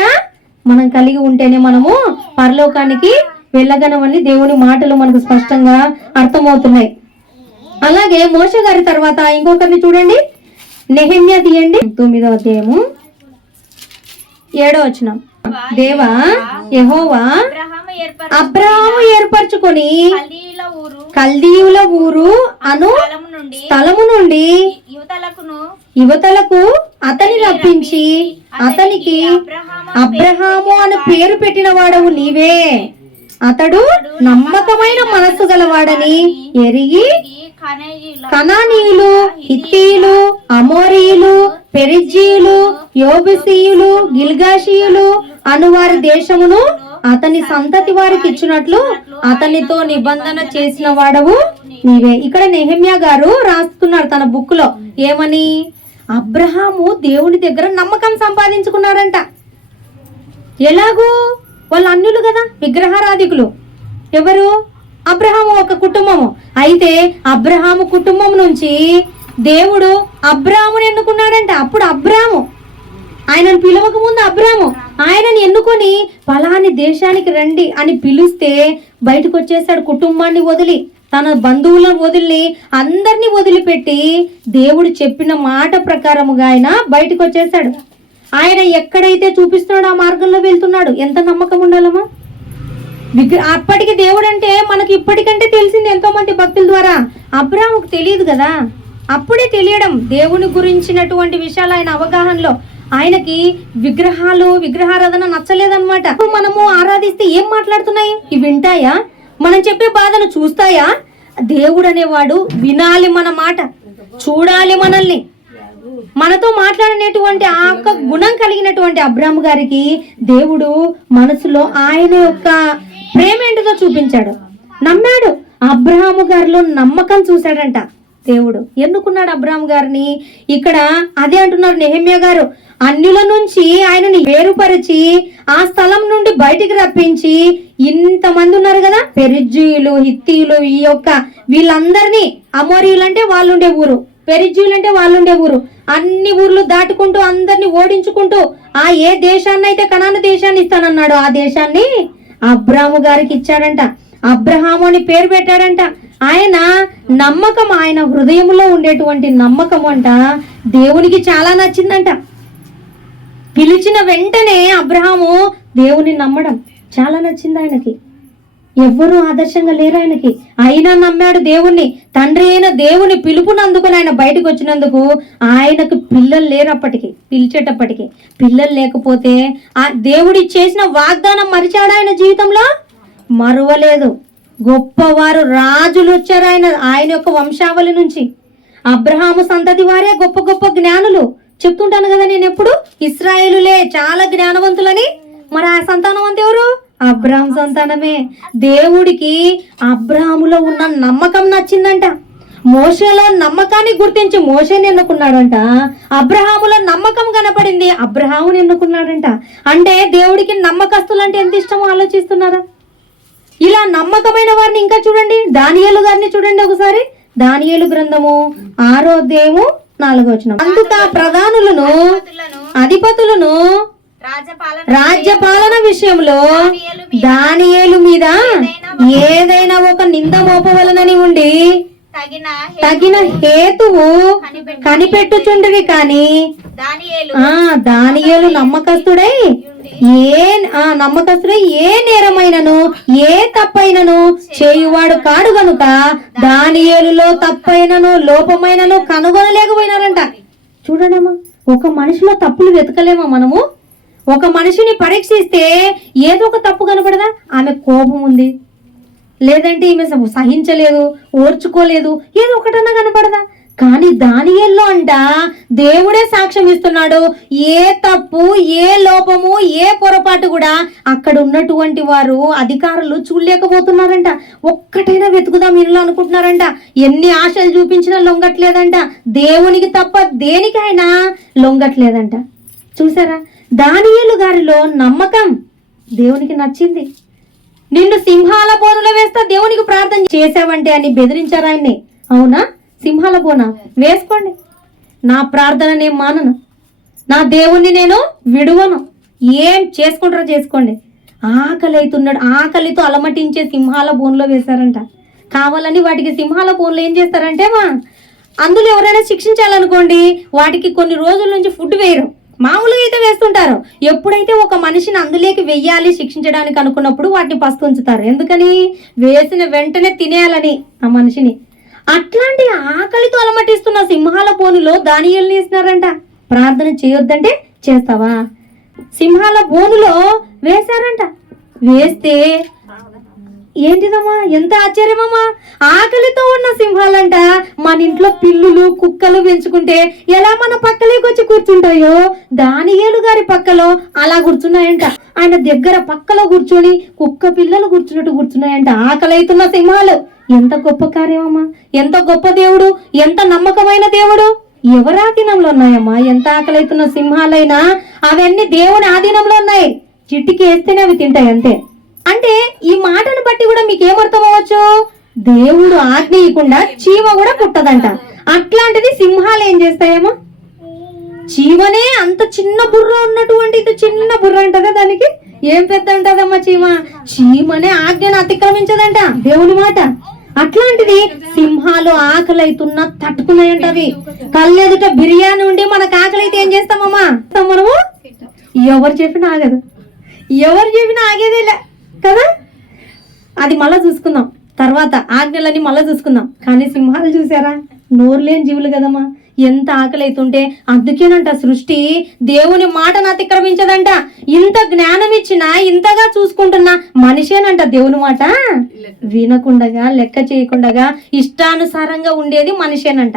మనం కలిగి ఉంటేనే మనము పరలోకానికి వెళ్ళగలమని దేవుని మాటలు మనకు స్పష్టంగా అర్థమవుతున్నాయి. అలాగే మోషే గారి తర్వాత ఇంకొకరిని చూడండి, నెహెమ్యా తీయండి, 9వ అధ్యాయము 7వ వచనం. దేవా యెహోవా అబ్రాహాము ఏర్పరచుకొని కల్దీయుల ఊరు అను స్థలము నుండి యువతలకు అతని రప్పించి అతనికి అబ్రహాము అని పేరు పెట్టిన వాడవు నీవే. అతడు నమ్మకమైన మనస్సు గలవాడని ఎరిగి కనానీయులు, హిత్తీయులు, అమోరీయులు, పెరిజ్జీయులు, యోబుసీయులు, గిల్గాషీయులు అనువారి దేశమును అతని సంతతి వారికి ఇచ్చినట్లు అతనితో నిబంధన చేసిన వాడవు నీవే. ఇక్కడ నెహెమ్యా గారు రాస్తున్నారు తన బుక్ లో ఏమని, అబ్రహాము దేవుని దగ్గర నమ్మకం సంపాదించుకున్నారంట. ఎలాగూ వాళ్ళు అన్యులు కదా, విగ్రహారాధికులు. ఎవరు? అబ్రహాము ఒక కుటుంబము. అయితే అబ్రహాము కుటుంబం నుంచి దేవుడు అబ్రాహాముని ఎన్నుకున్నాడంట. అప్పుడు అబ్రాహాము ఆయనను పిలవక ముందు అబ్రాహాము ఆయనని ఎన్నుకొని ఫలాని దేశానికి రండి అని పిలిస్తే బయటకు వచ్చేసాడు. కుటుంబాన్ని వదిలి, తన బంధువులను వదిలి, అందరినీ వదిలిపెట్టి దేవుడు చెప్పిన మాట ప్రకారముగా ఆయన బయటకు వచ్చేసాడు. ఆయన ఎక్కడైతే చూపిస్తున్నాడో ఆ మార్గంలో వెళ్తున్నాడు. ఎంత నమ్మకం ఉండాలమ్మా. అప్పటికి దేవుడు అంటే మనకి ఇప్పటికంటే తెలిసింది ఎంతో మంది భక్తుల ద్వారా. అబ్రాహాముకు తెలియదు కదా, అప్పుడే తెలియడం దేవుని గురించినటువంటి విషయాలు ఆయన అవగాహనలో. ఆయనకి విగ్రహారాధన నచ్చలేదన్నమాట. మనము ఆరాధిస్తే ఏం మాట్లాడుతున్నాయి, ఇవి వింటాయా, మనం చెప్పే బాధను చూస్తాయా? దేవుడు అనేవాడు వినాలి మన మాట, చూడాలి మనల్ని, మనతో మాట్లాడినటువంటి ఆ గుణం కలిగినటువంటి అబ్రాహాము గారికి దేవుడు మనసులో ఆయన యొక్క ప్రేమ ఏంటిదో చూపించాడు. నమ్మాడు. అబ్రాహాము గారిలో నమ్మకం చూశాడంట. దేవుడు ఎన్నుకున్నాడు అబ్రాహాము గారిని. ఇక్కడ అదే అంటున్నారు నెహెమ్యా గారు, అన్యుల నుంచి ఆయనని వేరుపరిచి ఆ స్థలం నుండి బయటికి రప్పించి, ఇంతమంది ఉన్నారు కదా, పెరిజ్జీయులు, హిత్తీయులు, ఈ యొక్క వీళ్ళందరినీ, అమోరీయులు అంటే వాళ్ళుండే ఊరు, పెరిజ్జీయులు అంటే వాళ్ళుండే ఊరు, అన్ని ఊర్లు దాటుకుంటూ అందరిని ఓడించుకుంటూ ఆ ఏ దేశాన్ని అయితే కనాను దేశాన్ని ఇస్తానన్నాడు ఆ దేశాన్ని అబ్రాహాము గారికి ఇచ్చాడంట. అబ్రహాము అని పేరు పెట్టాడంట. ఆయన నమ్మకం, ఆయన హృదయంలో ఉండేటువంటి నమ్మకం అంట దేవునికి చాలా నచ్చిందంట. పిలిచిన వెంటనే అబ్రహాము దేవుని నమ్మడం చాలా నచ్చింది ఆయనకి. ఎవ్వరూ ఆదర్శంగా లేరు ఆయనకి, అయినా నమ్మాడు దేవుణ్ణి. తండ్రి అయిన దేవుని పిలుపునందుకుని ఆయన బయటకు వచ్చినందుకు ఆయనకు పిల్లలు లేరు. అప్పటికి పిలిచేటప్పటికి పిల్లలు లేకపోతే ఆ దేవుడి చేసిన వాగ్దానం మరిచాడు ఆయన జీవితంలో? మరువలేదు. గొప్పవారు రాజులు వచ్చారు ఆయన యొక్క వంశావళి నుంచి. అబ్రహాము సంతతి వారే గొప్ప గొప్ప జ్ఞానులు. చెప్తుంటాను కదా నేను ఎప్పుడు, ఇశ్రాయేలులే చాలా జ్ఞానవంతులని. మరి ఆ సంతానం అంత ఎవరు? అబ్రాహాం సంతానమే. దేవుడికి అబ్రాహాములో ఉన్న నమ్మకం నచ్చిందంట. మోషేలో నమ్మకాన్ని గుర్తించి మోషేని ఎన్నుకున్నాడంట. అబ్రహాములో నమ్మకం కనపడింది, అబ్రహాముని ఎన్నుకున్నాడంట. అంటే దేవుడికి నమ్మకస్తులు అంటే ఎంత ఇష్టమో ఆలోచిస్తున్నారా? ఇలా నమ్మకమైన వారిని ఇంకా చూడండి, దానియేలు గారిని చూడండి ఒకసారి. దానియేలు గ్రంథము 6వ అధ్యాయము 4వ వచనం. అందుకు ఆ ప్రధానులను, అధిపతులను రాజ్యపాలన విషయంలో దానియేలు మీద ఏదైనా ఒక నింద మోపవలనని ఉండి తగిన హేతువు కనిపెట్టుచుండివి. కానీ దానియేలు నమ్మకస్తుడై ఏ నేరమైనను ఏ తప్పైనను చేయువాడు కాడు గనుక దానియేలులో తప్పైనను లోపమైనను కనుగొనలేకపోయినారంట. చూడండమ్మా, ఒక మనిషిలో తప్పులు వెతకలేమా మనము? ఒక మనిషిని పరీక్షిస్తే ఏదో ఒక తప్పు కనపడదా? ఆమె కోపం ఉంది, లేదంటే ఈమె సహించలేదు, ఓర్చుకోలేదు, ఏదో ఒకటన్నా కనపడదా? కానీ దానియేల్లో అంట దేవుడే సాక్ష్యం ఇస్తున్నాడు, ఏ తప్పు, ఏ లోపము, ఏ పొరపాటు కూడా అక్కడ ఉన్నటువంటి వారు అధికారులు చూడలేకపోతున్నారంట. ఒక్కటైనా వెతుకుదాం ఇంట్లో అనుకుంటున్నారంట. ఎన్ని ఆశలు చూపించినా లొంగట్లేదంట. దేవునికి తప్ప దేనికి అయినా లొంగట్లేదంట. చూసారా, దానియేలు గారిలో నమ్మకం దేవునికి నచ్చింది. నిన్ను సింహాల బోనులో వేస్తా దేవునికి ప్రార్థన చేసావంటే అని బెదిరించారు ఆయన్ని. అవునా, సింహాల బోన వేసుకోండి, నా ప్రార్థన నేను మానను, నా దేవుణ్ణి నేను విడువను, ఏం చేసుకుంటారో చేసుకోండి. ఆకలి అవుతున్నాడు, ఆకలితో అలమటించే సింహాల బోన్లో వేశారంట. కావాలని వాటికి సింహాల బోన్లో ఏం చేస్తారంటే అందులో ఎవరైనా శిక్షించాలనుకోండి, వాటికి కొన్ని రోజుల నుంచి ఫుడ్ వేయరు, మామూలుగా అయితే వేస్తుంటారు. ఎప్పుడైతే ఒక మనిషిని అందులోకి వెయ్యాలి శిక్షించడానికి అనుకున్నప్పుడు వాటిని పస్తు ఉంచుతారు. ఎందుకని? వేసిన వెంటనే తినేయాలని ఆ మనిషిని. అట్లాంటి ఆకలితో అలమటిస్తున్న సింహాల బోనులో దానియేలుని వేసినారంట. ప్రార్థన చేయొద్దంటే చేస్తావా? సింహాల బోనులో వేశారంట. వేస్తే ఏంటిదమ్మా, ఎంత ఆశ్చర్యమమ్మా! ఆకలితో ఉన్న సింహాలంట మన ఇంట్లో పిల్లులు కుక్కలు పెంచుకుంటే ఎలా మన పక్కలోకి వచ్చి కూర్చుంటాయో, దానియేలు గారి పక్కలో అలా కూర్చున్నాయంట. ఆయన దగ్గర పక్కలో కూర్చొని కుక్క పిల్లలు కూర్చున్నట్టు కూర్చున్నాయంట ఆకలి అవుతున్న సింహాలు. ఎంత గొప్ప కార్యమమ్మా, ఎంత గొప్ప దేవుడు, ఎంత నమ్మకమైన దేవుడు. ఎవరి ఆధీనంలో ఉన్నాయమ్మా? ఎంత ఆకలి అవుతున్న సింహాలైనా అవన్నీ దేవుని ఆధీనంలో ఉన్నాయి. చిట్టికి వేస్తేనే అవి తింటాయి అంతే. అంటే ఈ మాటను బట్టి కూడా మీకు ఏమర్థం అవ్వచ్చు? దేవుడు ఆజ్ఞయకుండా చీమ కూడా పుట్టదంట. అట్లాంటిది సింహాలు ఏం చేస్తాయేమో? చీమనే అంత చిన్న బుర్ర ఉన్నటువంటి చిన్న బుర్ర అంటదా దానికి? ఏం పెద్ద ఉంటదమ్మా చీమ? చీమనే ఆజ్ఞను అతిక్రమించదంట దేవుని మాట. అట్లాంటిది సింహాలు ఆకలి అవుతున్నా తట్టుకున్నాయంట. అవి కళ్ళెదుట బిర్యానీ ఉండి మనకు ఆకలి అయితే ఏం చేస్తామమ్మా? మనము ఎవరు చెప్పినా ఆగదు, ఎవరు చెప్పినా ఆగేదేలే కదా. అది మళ్ళా చూసుకుందాం, తర్వాత ఆజ్ఞలన్నీ మళ్ళా చూసుకుందాం. కానీ సింహాలు చూసారా, నోరు లేని జీవులు కదమ్మా, ఎంత ఆకలి అవుతుంటే. అందుకేనంట సృష్టి దేవుని మాటను అతిక్రమించదంట. ఇంత జ్ఞానం ఇచ్చినా ఇంతగా చూసుకుంటున్నా మనిషేనంట దేవుని మాట వినకుండగా, లెక్క చేయకుండగా ఇష్టానుసారంగా ఉండేది మనిషేనంట.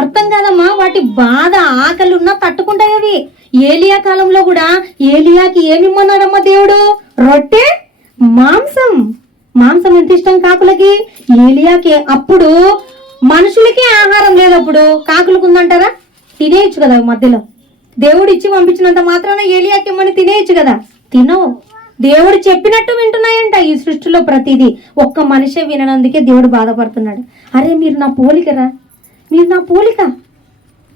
అర్థం కాదమ్మా, వాటి బాధ ఆకలి ఉన్నా తట్టుకుంటాయి అవి. ఏలియా కాలంలో కూడా ఏలియాకి ఏమిమ్మన్నారమ్మా దేవుడు? రొట్టె, మాంసం. మాంసం ఎంత ఇష్టం కాకులకి. ఏలియాకి అప్పుడు మనుషులకే ఆహారం లేదప్పుడు కాకులకు ఉందంటారా? తినేయచ్చు కదా మధ్యలో. దేవుడు ఇచ్చి పంపించినంత మాత్రాన ఏలియాకి ఇమ్మని తినేయచ్చు కదా? తినవు. దేవుడు చెప్పినట్టు వింటున్నాయంట ఈ సృష్టిలో ప్రతిదీ. ఒక్క మనిషి విననందుకే దేవుడు బాధపడుతున్నాడు. అరే మీరు నా పోలికరా, మీరు నా పోలిక.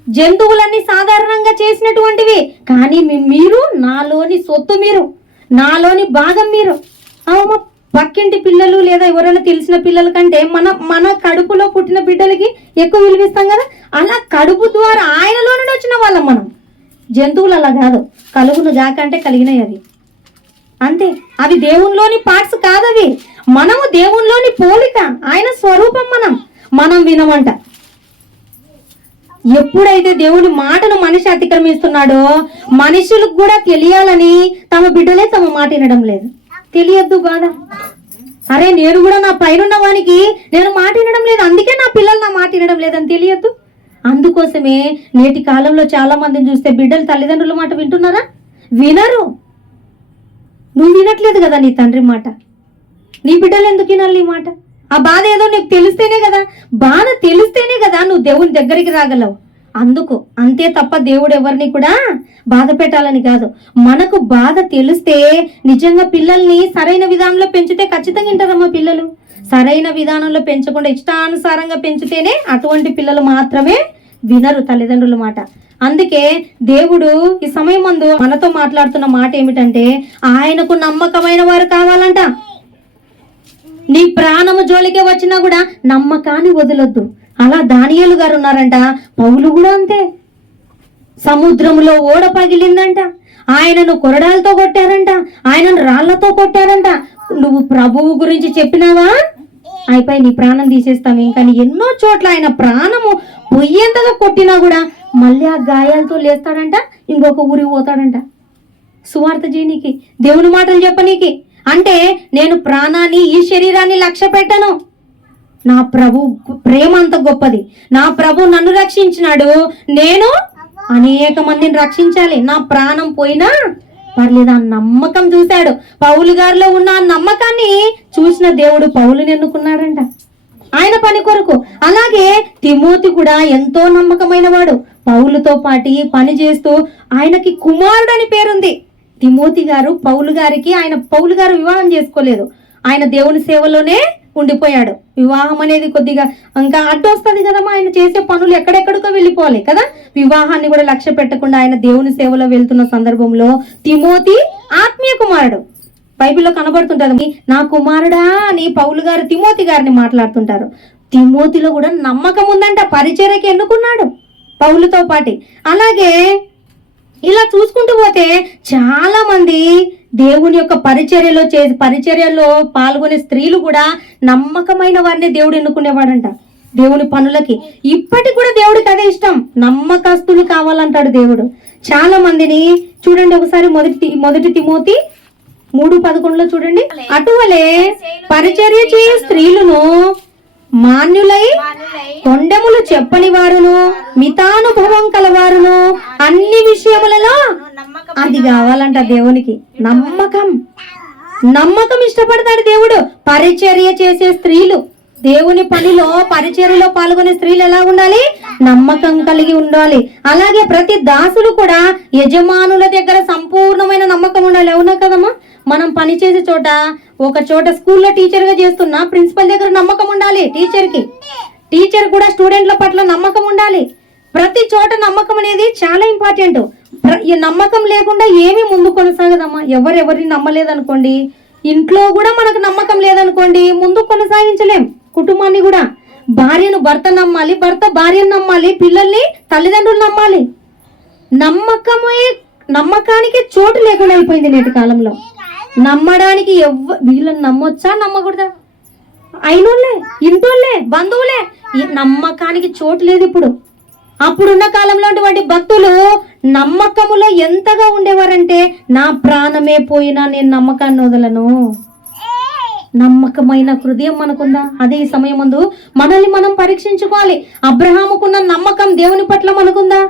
జంతువులన్నీ సాధారణంగా చేసినటువంటివి, కానీ మీరు నాలోని సొత్తు, మీరు నాలోని భాగం. మీరు అమ్మ పక్కింటి పిల్లలు లేదా ఎవరైనా తెలిసిన పిల్లల కంటే మన కడుపులో పుట్టిన బిడ్డలకి ఎక్కువ విలువిస్తాం కదా. అలా కడుపు ద్వారా ఆయనలో నుండి వచ్చిన వాళ్ళం మనం. జంతువులు అలా కాదు, కలుగును గాకంటే కలిగినాయి అవి అంతే. అవి దేవునిలోని పార్ట్స్ కాదవి. మనము దేవునిలోని పోలిక, ఆయన స్వరూపం. మనం వినమంట. ఎప్పుడైతే దేవుని మాటను మనిషి అతిక్రమిస్తున్నాడో మనుషులకు కూడా తెలియాలని తమ బిడ్డలే తమ మాట వినడం లేదు. తెలియద్దు బాధ. అరే నేను కూడా నా పైన వానికి నేను మాట వినడం లేదు, అందుకే నా పిల్లలు నా మాట వినడం లేదని తెలియద్దు. అందుకోసమే నేటి కాలంలో చాలా మందిని చూస్తే బిడ్డలు తల్లిదండ్రుల మాట వింటున్నారా? వినరు. నువ్వు వినట్లేదు కదా నీ తండ్రి మాట, నీ బిడ్డలు ఎందుకు వినాలి నీ మాట? ఆ బాధ ఏదో నీకు తెలిస్తేనే కదా, బాధ తెలిస్తేనే కదా నువ్వు దేవుని దగ్గరికి రాగలవు. అందుకు అంతే తప్ప దేవుడు ఎవరిని కూడా బాధ పెట్టాలని కాదు. మనకు బాధ తెలిస్తే నిజంగా పిల్లల్ని సరైన విధానంలో పెంచితే ఖచ్చితంగా వింటారమ్మా పిల్లలు. సరైన విధానంలో పెంచకుండా ఇష్టానుసారంగా పెంచితేనే అటువంటి పిల్లలు మాత్రమే వినరు తల్లిదండ్రుల మాట. అందుకే దేవుడు ఈ సమయం ముందు మనతో మాట్లాడుతున్న మాట ఏమిటంటే, ఆయనకు నమ్మకమైన వారు కావాలంట. నీ ప్రాణము జోలికే వచ్చినా కూడా నమ్మకాన్ని వదలొద్దు. అలా దానియేలు గారు ఉన్నారంట. పౌలు కూడా అంతే. సముద్రములో ఓడ పగిలిందంట, ఆయనను కొరడాలతో కొట్టారంట, ఆయనను రాళ్లతో కొట్టారంట. నువ్వు ప్రభువు గురించి చెప్పినావా అయిపోయి నీ ప్రాణం తీసేస్తాం. కానీ ఎన్నో చోట్ల ఆయన ప్రాణము పొయ్యేంతగా కొట్టినా కూడా మళ్ళీ ఆ గాయాలతో లేస్తాడంట, ఇంకొక ఊరికి పోతాడంట సువార్త చేయనీకి, దేవుని మాటలు చెప్పనీకి. అంటే నేను ప్రాణాన్ని, ఈ శరీరాన్ని లక్ష్య పెట్టను. నా ప్రభు ప్రేమ అంత గొప్పది. నా ప్రభు నన్ను రక్షించినాడు, నేను అనేక మందిని రక్షించాలి. నా ప్రాణం పోయినా పర్లేదు. ఆ నమ్మకం చూశాడు. పౌలు గారిలో ఉన్న ఆ నమ్మకాన్ని చూసిన దేవుడు పౌలుని ఎన్నుకున్నాడంట ఆయన పని కొరకు. అలాగే తిమోతి కూడా ఎంతో నమ్మకమైన వాడు. పౌలుతో పాటు పని చేస్తూ ఆయనకి కుమారుడు అని పేరుంది. తిమోతి గారు పౌలు గారికి, పౌలు గారు వివాహం చేసుకోలేదు, ఆయన దేవుని సేవలోనే ఉండిపోయాడు. వివాహం అనేది కొద్దిగా ఇంకా అడ్డు వస్తుంది కదమ్మా, ఆయన చేసే పనులు ఎక్కడెక్కడికో వెళ్ళిపోవాలి కదా. వివాహాన్ని కూడా లక్ష్య పెట్టకుండా ఆయన దేవుని సేవలో వెళ్తున్న సందర్భంలో తిమోతి ఆత్మీయ కుమారుడు. బైబిల్లో కనబడుతుంటది, నా కుమారుడా అని పౌలు గారు తిమోతి గారిని మాట్లాడుతుంటారు. తిమోతిలో కూడా నమ్మకం ఉందంట, పరిచర్యకి ఎన్నుకున్నాడు పౌలుతో పాటి. అలాగే ఇలా చూసుకుంటూ పోతే చాలా మంది దేవుని యొక్క పరిచర్యలో పాల్గొనే స్త్రీలు కూడా నమ్మకమైన వారిని దేవుడు ఎన్నుకునేవాడంట దేవుని పనులకి. ఇప్పటికి కూడా దేవుడికి అదే ఇష్టం, నమ్మకస్తులు కావాలంటాడు దేవుడు. చాలా మందిని చూడండి ఒకసారి, మొదటి తిమోతి 3:11 చూడండి. అటువలే పరిచర్య చేయ స్త్రీలను మాన్యులై, కొండెములు చెప్పని వారును, మితానుభవం కలవారును, అన్ని విషయములలో అది కావాలంట దేవునికి. నమ్మకం ఇష్టపడతాడు దేవుడు. పరిచర్య చేసే స్త్రీలు, దేవుని పనిలో పరిచర్యలో పాల్గొనే స్త్రీలు ఎలా ఉండాలి? నమ్మకం కలిగి ఉండాలి. అలాగే ప్రతి దాసులు కూడా యజమానుల దగ్గర సంపూర్ణమైన నమ్మకం ఉండాలి. అవునా కదమ్మా? మనం పని చేసే చోట, ఒక చోట స్కూల్లో టీచర్గా చేస్తున్నా ప్రిన్సిపల్ దగ్గర నమ్మకం ఉండాలి. టీచర్ కూడా స్టూడెంట్ల పట్ల నమ్మకం ఉండాలి. ప్రతి చోట నమ్మకం అనేది చాలా ఇంపార్టెంట్. ఈ నమ్మకం లేకుండా ఏమీ ముందు కొనసాగదమ్మా. ఎవరిని నమ్మలేదనుకోండి, ఇంట్లో కూడా మనకు నమ్మకం లేదనుకోండి, ముందు కొనసాగించలేం. కుటుంబాన్ని కూడా, భార్యను భర్త నమ్మాలి, భర్త భార్యను నమ్మాలి, పిల్లల్ని తల్లిదండ్రులు నమ్మాలి. నమ్మకానికి చోటు లేకుండా అయిపోయింది నేటి కాలంలో. నమ్మడానికి వీళ్ళని నమ్మొచ్చా నమ్మకూడదా? అయినోళ్ళే, ఇంటోళ్ళే, బంధువులే, నమ్మకానికి చోటు లేదు ఇప్పుడు. అప్పుడున్న కాలంలో ఉన్నటువంటి భక్తులు నమ్మకములో ఎంతగా ఉండేవారంటే, నా ప్రాణమే పోయినా నేను నమ్మకాన్ని వదలను. నమ్మకమైన హృదయం మనకుందా? అదే ఈ సమయం ముందు మనల్ని మనం పరీక్షించుకోవాలి. అబ్రహాముకున్న నమ్మకం దేవుని పట్ల మనకుందా?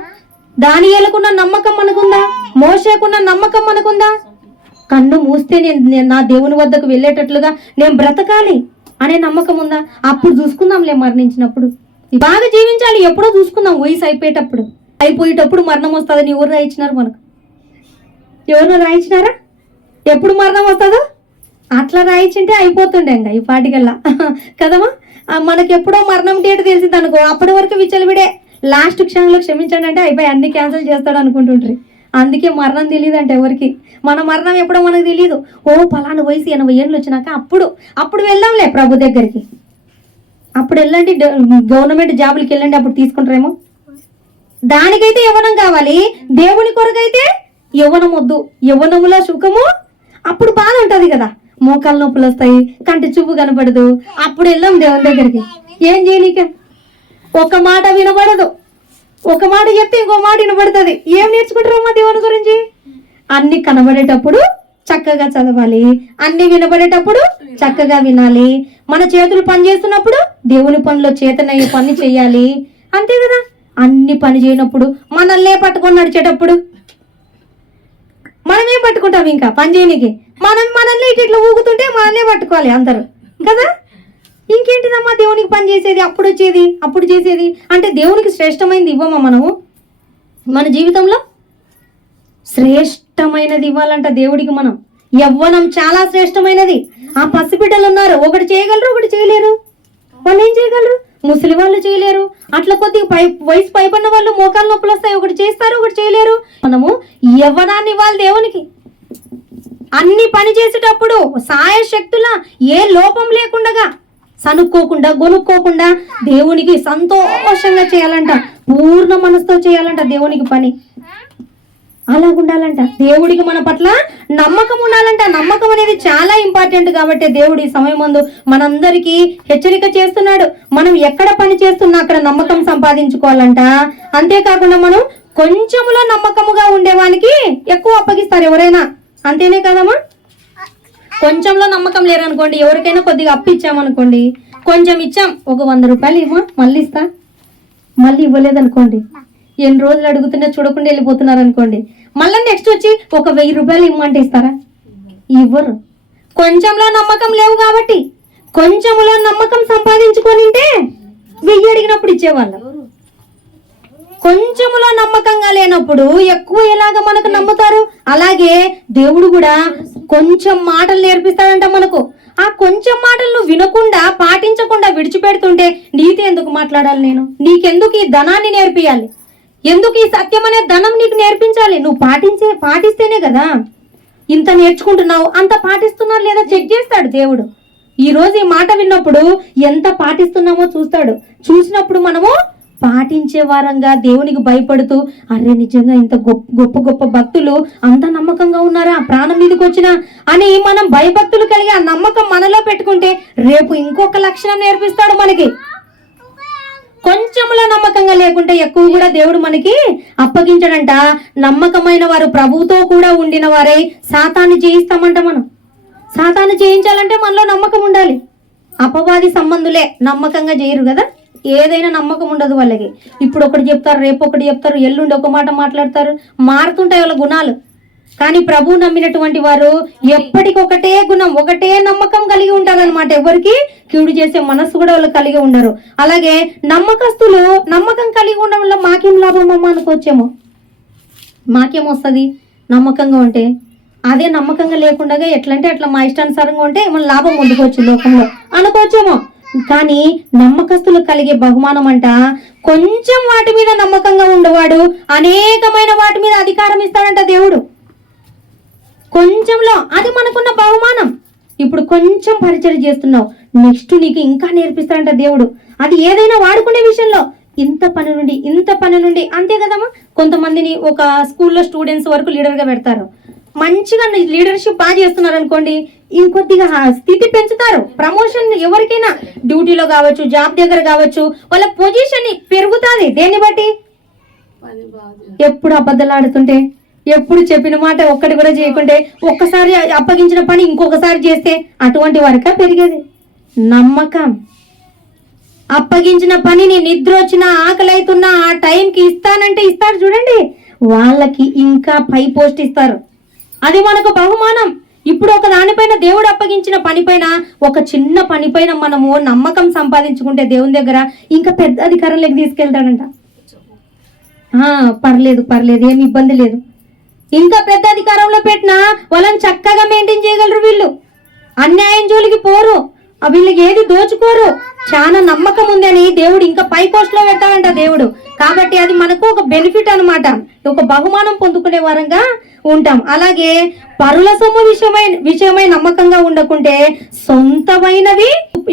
దానియేలుకున్న నమ్మకం మనకుందా? మోషేకున్న నమ్మకం మనకుందా? కన్ను మూస్తే నేను నా దేవుని వద్దకు వెళ్ళేటట్లుగా నేను బ్రతకాలి అనే నమ్మకం ఉందా? అప్పుడు చూసుకుందాంలే, మరణించినప్పుడు బాగా జీవించాలి, ఎప్పుడో చూసుకుందాం. వయసు అయిపోయేటప్పుడు మరణం వస్తుందని ఎవరు రాయించినారు మనకు? ఎవరు రాయించినారా? ఎప్పుడు మరణం వస్తుందో అట్లా రాయించింటే అయిపోతుండే ఇంకా ఈ పాటికల్లా కదమ్మా. మనకి ఎప్పుడో మరణం డేట్ తెలిసింది అనుకో, అప్పటి వరకు విచ్చలవిడే. లాస్ట్ క్షణంలో క్షమించండి అంటే అయిపోయి అన్ని క్యాన్సిల్ చేస్తాడు అనుకుంటుంటారు. అందుకే మరణం తెలియదు అంటే ఎవరికి. మన మరణం ఎప్పుడో మనకు తెలియదు. పలానా వయసు 80 ఏళ్ళు వచ్చినాక అప్పుడు వెళ్దాంలే ప్రభు దగ్గరికి. అప్పుడు వెళ్ళండి, గవర్నమెంట్ జాబులకి వెళ్ళండి, అప్పుడు తీసుకుంటారేమో. దానికైతే యవ్వనం కావాలి, దేవుని కొరకైతే యవ్వనం వద్దు. యవ్వనములో సుఖము అప్పుడు బాధ ఉంటది కదా, మోకాలు నొప్పులు వస్తాయి, కంటి చూపు కనపడదు. అప్పుడు వెళ్ళాం దేవుని దగ్గరికి. ఏం చేయనీక? ఒక మాట వినబడదు, ఒక మాట చెప్తే ఇంకో మాట వినబడుతుంది. ఏం నేర్చుకుంటారమ్మా దేవుని గురించి? అన్ని కనబడేటప్పుడు చక్కగా చదవాలి, అన్ని వినబడేటప్పుడు చక్కగా వినాలి. మన చేతులు పని చేస్తున్నప్పుడు దేవుని పనిలో చేతనయ్యే పని చేయాలి, అంతే కదా. అన్ని పని చేయనప్పుడు మనల్నే పట్టుకొని నడిచేటప్పుడు మనమేం పట్టుకుంటాం? ఇంకా పని చేయనికి మనల్ని ఇట్లా ఊగుతుంటే మనల్నే పట్టుకోవాలి అందరూ కదా. ఇంకేంటిదమ్మా దేవునికి పని చేసేది, అప్పుడు చేసేది అంటే దేవునికి శ్రేష్టమైనది ఇవ్వమా మనము? మన జీవితంలో శ్రేష్టమైనది ఇవ్వాలంట దేవుడికి మనం. యవ్వనం చాలా శ్రేష్టమైనది. ఆ పసిబిడ్డలు ఉన్నారు, ఒకటి చేయగలరు, ఒకటి చేయలేరు. వాళ్ళు ఏం చేయగలరు? ముసలి వాళ్ళు చేయలేరు. అట్లా కొద్దిగా వయసు పైబడిన వాళ్ళు మోకాలు నొప్పులు వస్తాయి, ఒకటి చేస్తారు, ఒకటి చేయలేరు. మనము యవ్వనాన్ని ఇవ్వాలి దేవునికి. అన్ని పని చేసేటప్పుడు సాయశక్తులా ఏ లోపం లేకుండా, సనుక్కోకుండా, గొనుక్కోకుండా దేవునికి సంతోషంగా చేయాలంట. పూర్ణ మనసుతో చేయాలంట దేవునికి పని. అలా ఉండాలంట. దేవుడికి మన పట్ల నమ్మకం ఉండాలంట. నమ్మకం అనేది చాలా ఇంపార్టెంట్. కాబట్టి దేవుడు ఈ సమయం ముందు మనందరికీ హెచ్చరిక చేస్తున్నాడు. మనం ఎక్కడ పని చేస్తున్నా అక్కడ నమ్మకం సంపాదించుకోవాలంట. అంతేకాకుండా మనం కొంచెంలో నమ్మకముగా ఉండేవానికి ఎక్కువ అప్పగిస్తారు ఎవరైనా. అంతేనే కదమ్మా? కొంచెంలో నమ్మకం లేరనుకోండి, ఎవరికైనా కొద్దిగా అప్పిచ్చామనుకోండి, కొంచెం ఇచ్చాం, ఒక 100 రూపాయలు ఇవ్వ, మళ్ళీ ఇస్తా, మళ్ళీ ఇవ్వలేదనుకోండి, ఎన్ని రోజులు అడుగుతున్నా చూడకుండా వెళ్ళిపోతున్నారు అనుకోండి, మళ్ళీ నెక్స్ట్ వచ్చి ఒక 1000 రూపాయలు ఇవ్వమంటే ఇస్తారా? ఇవ్వరు. కొంచెంలో నమ్మకం లేవు కాబట్టి. కొంచెంలో నమ్మకం సంపాదించుకొని 1000 అడిగినప్పుడు ఇచ్చేవాళ్ళు. కొంచెంలో నమ్మకంగా లేనప్పుడు ఎక్కువ ఎలాగ మనకు నమ్ముతారు? అలాగే దేవుడు కూడా కొంచెం మాటలు నేర్పిస్తాడంట మనకు. ఆ కొంచెం మాటలను వినకుండా పాటించకుండా విడిచిపెడుతుంటే నీతో ఎందుకు మాట్లాడాలి? నేను నీకెందుకు ఈ ధనాన్ని నేర్పియాలి? ఎందుకు ఈ సత్యం అనే ధనం నీకు నేర్పించాలి? నువ్వు పాటిస్తేనే కదా ఇంత నేర్చుకుంటున్నావు. అంత పాటిస్తున్నారు లేదా చెక్ చేస్తాడు దేవుడు. ఈ రోజు ఈ మాట విన్నప్పుడు ఎంత పాటిస్తున్నామో చూస్తాడు. చూసినప్పుడు మనము పాటించే వారంగా దేవునికి భయపడుతూ, అరే నిజంగా ఇంత గొప్ప గొప్ప భక్తులు అంత నమ్మకంగా ఉన్నారా ప్రాణం మీదకి వచ్చినా అని మనం భయభక్తులు కలిగి ఆ నమ్మకం మనలో పెట్టుకుంటే రేపు ఇంకొక లక్షణం నేర్పిస్తాడు మనకి. కొంచెంలో నమ్మకంగా లేకుంటే ఎక్కువ కూడా దేవుడు మనకి అప్పగించడంట. నమ్మకమైన వారు ప్రభువుతో కూడా ఉండిన వారై సాతాన్ని జయిస్తామంట. మనం సాతాన్ని జయించాలంటే మనలో నమ్మకం ఉండాలి. అపవాది సంబంధులే నమ్మకంగా చేయరు కదా. ఏదైనా నమ్మకం ఉండదు వాళ్ళకి. ఇప్పుడు ఒకటి చెప్తారు, రేపు ఒకటి చెప్తారు, ఎల్లుండి ఒక మాట మాట్లాడతారు, మారుతుంటాయి వాళ్ళ గుణాలు. కానీ ప్రభు నమ్మినటువంటి వారు ఎప్పటికొకటే గుణం, ఒకటే నమ్మకం కలిగి ఉంటారనమాట. ఎవరికి కీడు చేసే మనస్సు కూడా వాళ్ళు కలిగి ఉండరు. అలాగే నమ్మకస్తులు నమ్మకం కలిగి ఉండడం వల్ల మాకేం లాభం అమ్మ అనుకోవచ్చేమో. మాకేమొస్తుంది నమ్మకంగా ఉంటే? అదే నమ్మకంగా లేకుండా ఎట్లంటే అట్లా మా ఇష్టానుసారంగా ఉంటే మన లాభం పొందుకోవచ్చు లోకంలో అనుకోవచ్చేమో. కానీ నమ్మకస్తులు కలిగే బహుమానం అంట, కొంచెం వాటి మీద నమ్మకంగా ఉండేవాడు అనేకమైన వాటి మీద అధికారం ఇస్తాడంట దేవుడు. కొంచెంలో అది మనకున్న బహుమానం. ఇప్పుడు కొంచెం పరిచయం చేస్తున్నావు, నెక్స్ట్ నీకు ఇంకా నేర్పిస్తాడంట దేవుడు. అది ఏదైనా వాడుకునే విషయంలో ఇంత పని నుండి అంతే కదమ్మా. కొంతమందిని ఒక స్కూల్లో స్టూడెంట్స్ వరకు లీడర్గా పెడతారు. మంచిగా లీడర్షిప్ బాగా చేస్తున్నారు అనుకోండి, ఇంకొద్దిగా స్థితి పెంచుతారు. ప్రమోషన్ ఎవరికైనా డ్యూటీలో కావచ్చు, జాబ్ దగ్గర కావచ్చు, వాళ్ళ పొజిషన్ పెరుగుతుంది. దేన్ని బట్టి? ఎప్పుడు అబద్ధాలు ఆడుతుంటే, ఎప్పుడు చెప్పిన మాట ఒక్కటి కూడా చేయకుంటే, ఒక్కసారి అప్పగించిన పని ఇంకొకసారి చేస్తే అటువంటి వారికా పెరిగేది నమ్మకం. అప్పగించిన పనిని నిద్ర వచ్చినా ఆకలి అవుతున్నా ఆ టైంకి ఇస్తానంటే ఇస్తారు చూడండి, వాళ్ళకి ఇంకా పై పోస్ట్ ఇస్తారు. అది మనకు బహుమానం. ఇప్పుడు ఒక దానిపైన దేవుడు అప్పగించిన పనిపైన, ఒక చిన్న పనిపైన మనము నమ్మకం సంపాదించుకుంటే దేవుని దగ్గర ఇంకా పెద్ద అధికారంలోకి తీసుకెళ్తాడంట. పర్లేదు ఏమి ఇబ్బంది లేదు. ఇంకా పెద్ద అధికారంలో పెట్టినా వాళ్ళని చక్కగా మెయింటైన్ చేయగలరు. వీళ్ళు అన్యాయం జోలికి పోరు, వీళ్ళకి ఏది దోచుకోరు. చాలా నమ్మకం ఉందని దేవుడు ఇంకా పై పోస్ట్ లో పెడతాడంట దేవుడు. కాబట్టి అది మనకు ఒక బెనిఫిట్ అనమాట, ఒక బహుమానం పొందుకునే వారంగా ఉంటాం. అలాగే పరుల సొమ్ము విషయమై నమ్మకంగా ఉండకుంటే సొంతమైనవి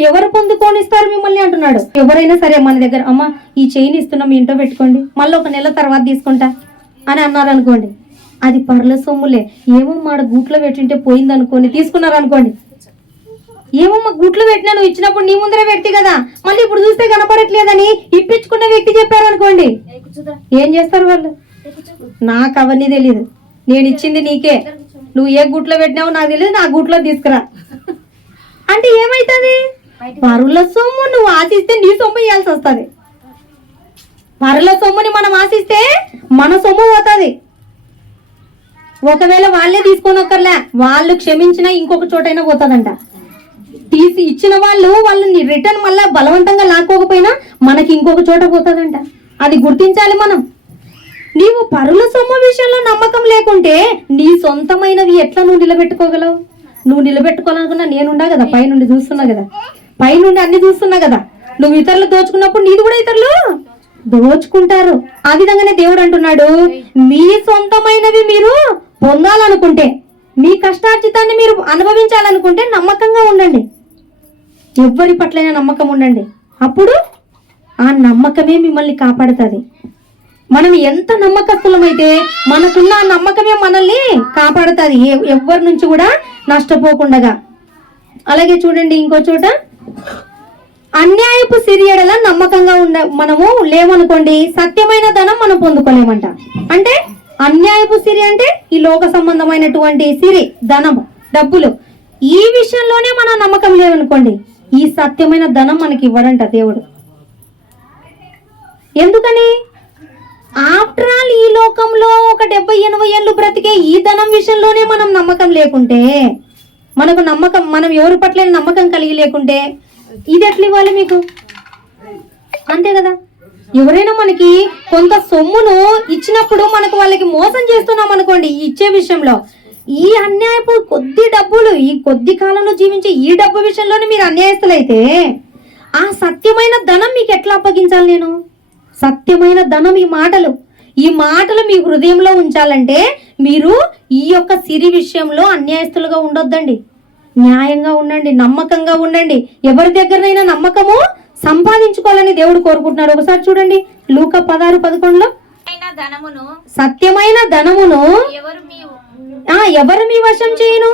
ఎవరు పొందుకొనిస్తారు మిమ్మల్ని అంటున్నాడు. ఎవరైనా సరే మన దగ్గర, అమ్మ ఈ చైన్ ఇస్తున్నాం మీ ఇంట్లో పెట్టుకోండి, మళ్ళీ ఒక నెల తర్వాత తీసుకుంటా అని అన్నారు అనుకోండి, అది పరుల సొమ్ములే. ఏమో మాడ గూట్లో పెట్టింటే పోయింది అనుకోని తీసుకున్నారు అనుకోండి, ఏమో మా గుట్లు పెట్టినా నువ్వు ఇచ్చినప్పుడు నీ ముందరే పెడితే కదా, మళ్ళీ ఇప్పుడు చూస్తే కనపడట్లేదని ఇప్పించుకున్న వ్యక్తి చెప్పారు అనుకోండి, ఏం చేస్తారు వాళ్ళు? నాకు అవన్నీ తెలియదు, నేను ఇచ్చింది నీకే, నువ్వు ఏ గుట్లో పెట్టినావో నాకు తెలియదు, నా గుట్లో తీసుకురా అంటే ఏమైతుంది? పరుల సొమ్ము నువ్వు ఆశిస్తే నీ సొమ్ము ఇవ్వాల్సి వస్తుంది. పరుల సొమ్ముని మనం ఆశిస్తే మన సొమ్ము పోతుంది. ఒకవేళ వాళ్ళే తీసుకోనక్కర్లే, వాళ్ళు క్షమించినా ఇంకొక చోటైనా పోతుందంట. తీసి ఇచ్చిన వాళ్ళని రిటర్న్ మళ్ళా బలవంతంగా లాక్కోకపోయినా మనకి ఇంకొక చోట పోతుందంట. అది గుర్తించాలి మనం. నీవు పరుల సొమ్ము విషయంలో నమ్మకం లేకుంటే నీ సొంతమైనవి ఎట్లా నువ్వు నిలబెట్టుకోగలవు? నువ్వు నిలబెట్టుకోవాలనుకున్నా నేనుండా కదా, పైనుండి చూస్తున్నా కదా, పైనుండి అన్ని చూస్తున్నా కదా. నువ్వు ఇతరులు దోచుకున్నప్పుడు నీది కూడా ఇతరులు దోచుకుంటారు. ఆ విధంగానే దేవుడు అంటున్నాడు, మీ సొంతమైనవి మీరు పొందాలనుకుంటే, మీ కష్టార్జితాన్ని మీరు అనుభవించాలనుకుంటే నమ్మకంగా ఉండండి. ఎవ్వరి పట్లైనా నమ్మకం ఉండండి. అప్పుడు ఆ నమ్మకమే మిమ్మల్ని కాపాడుతుంది. మనం ఎంత నమ్మకస్తులమైతే మనకున్న ఆ నమ్మకమే మనల్ని కాపాడుతుంది, ఎవ్వరి నుంచి కూడా నష్టపోకుండా. అలాగే చూడండి ఇంకో చోట, అన్యాయపు సిరి ఎడల నమ్మకంగా మనము లేవనుకోండి, సత్యమైన ధనం మనం పొందుకోలేమంట. అంటే అన్యాయపు సిరి అంటే ఈ లోక సంబంధమైనటువంటి సిరి, ధనం, డబ్బులు, ఈ విషయంలోనే మన నమ్మకం లేవనుకోండి, ఈ సత్యమైన ధనం మనకి ఇవ్వడంట దేవుడు. ఎందుకని? ఆఫ్టర్ ఆల్ ఈ లోకంలో ఒక 70-80 ఏళ్ళు బ్రతికే ఈ ధనం విషయంలోనే మనం నమ్మకం లేకుంటే, మనకు నమ్మకం, మనం ఎవరి పట్ల నమ్మకం కలిగి లేకుంటే ఇది ఎట్లా ఇవ్వాలి మీకు? అంతే కదా. ఎవరైనా మనకి కొంత సొమ్మును ఇచ్చినప్పుడు మనకు వాళ్ళకి మోసం చేస్తున్నాం అనుకోండి ఈ ఇచ్చే విషయంలో, ఈ అన్యాయపు కొద్ది డబ్బులు, ఈ కొద్ది కాలంలో జీవించే ఈ డబ్బు విషయంలోనే మీరు అన్యాయస్తులైతే ఆ సత్యమైన ధనం మీకు ఎట్లా అప్పగించాలి నేను? సత్యమైన ధనం ఈ మాటలు మీ హృదయంలో ఉంచాలంటే మీరు ఈ యొక్క సిరి విషయంలో అన్యాయస్తులుగా ఉండొద్దండి. న్యాయంగా ఉండండి, నమ్మకంగా ఉండండి. ఎవరి దగ్గరనైనా నమ్మకము సంపాదించుకోవాలని దేవుడు కోరుకుంటున్నారు. ఒకసారి చూడండి లూకా 16:11లో, సత్యమైన ధనమును ఎవరు మీ వశం చేయును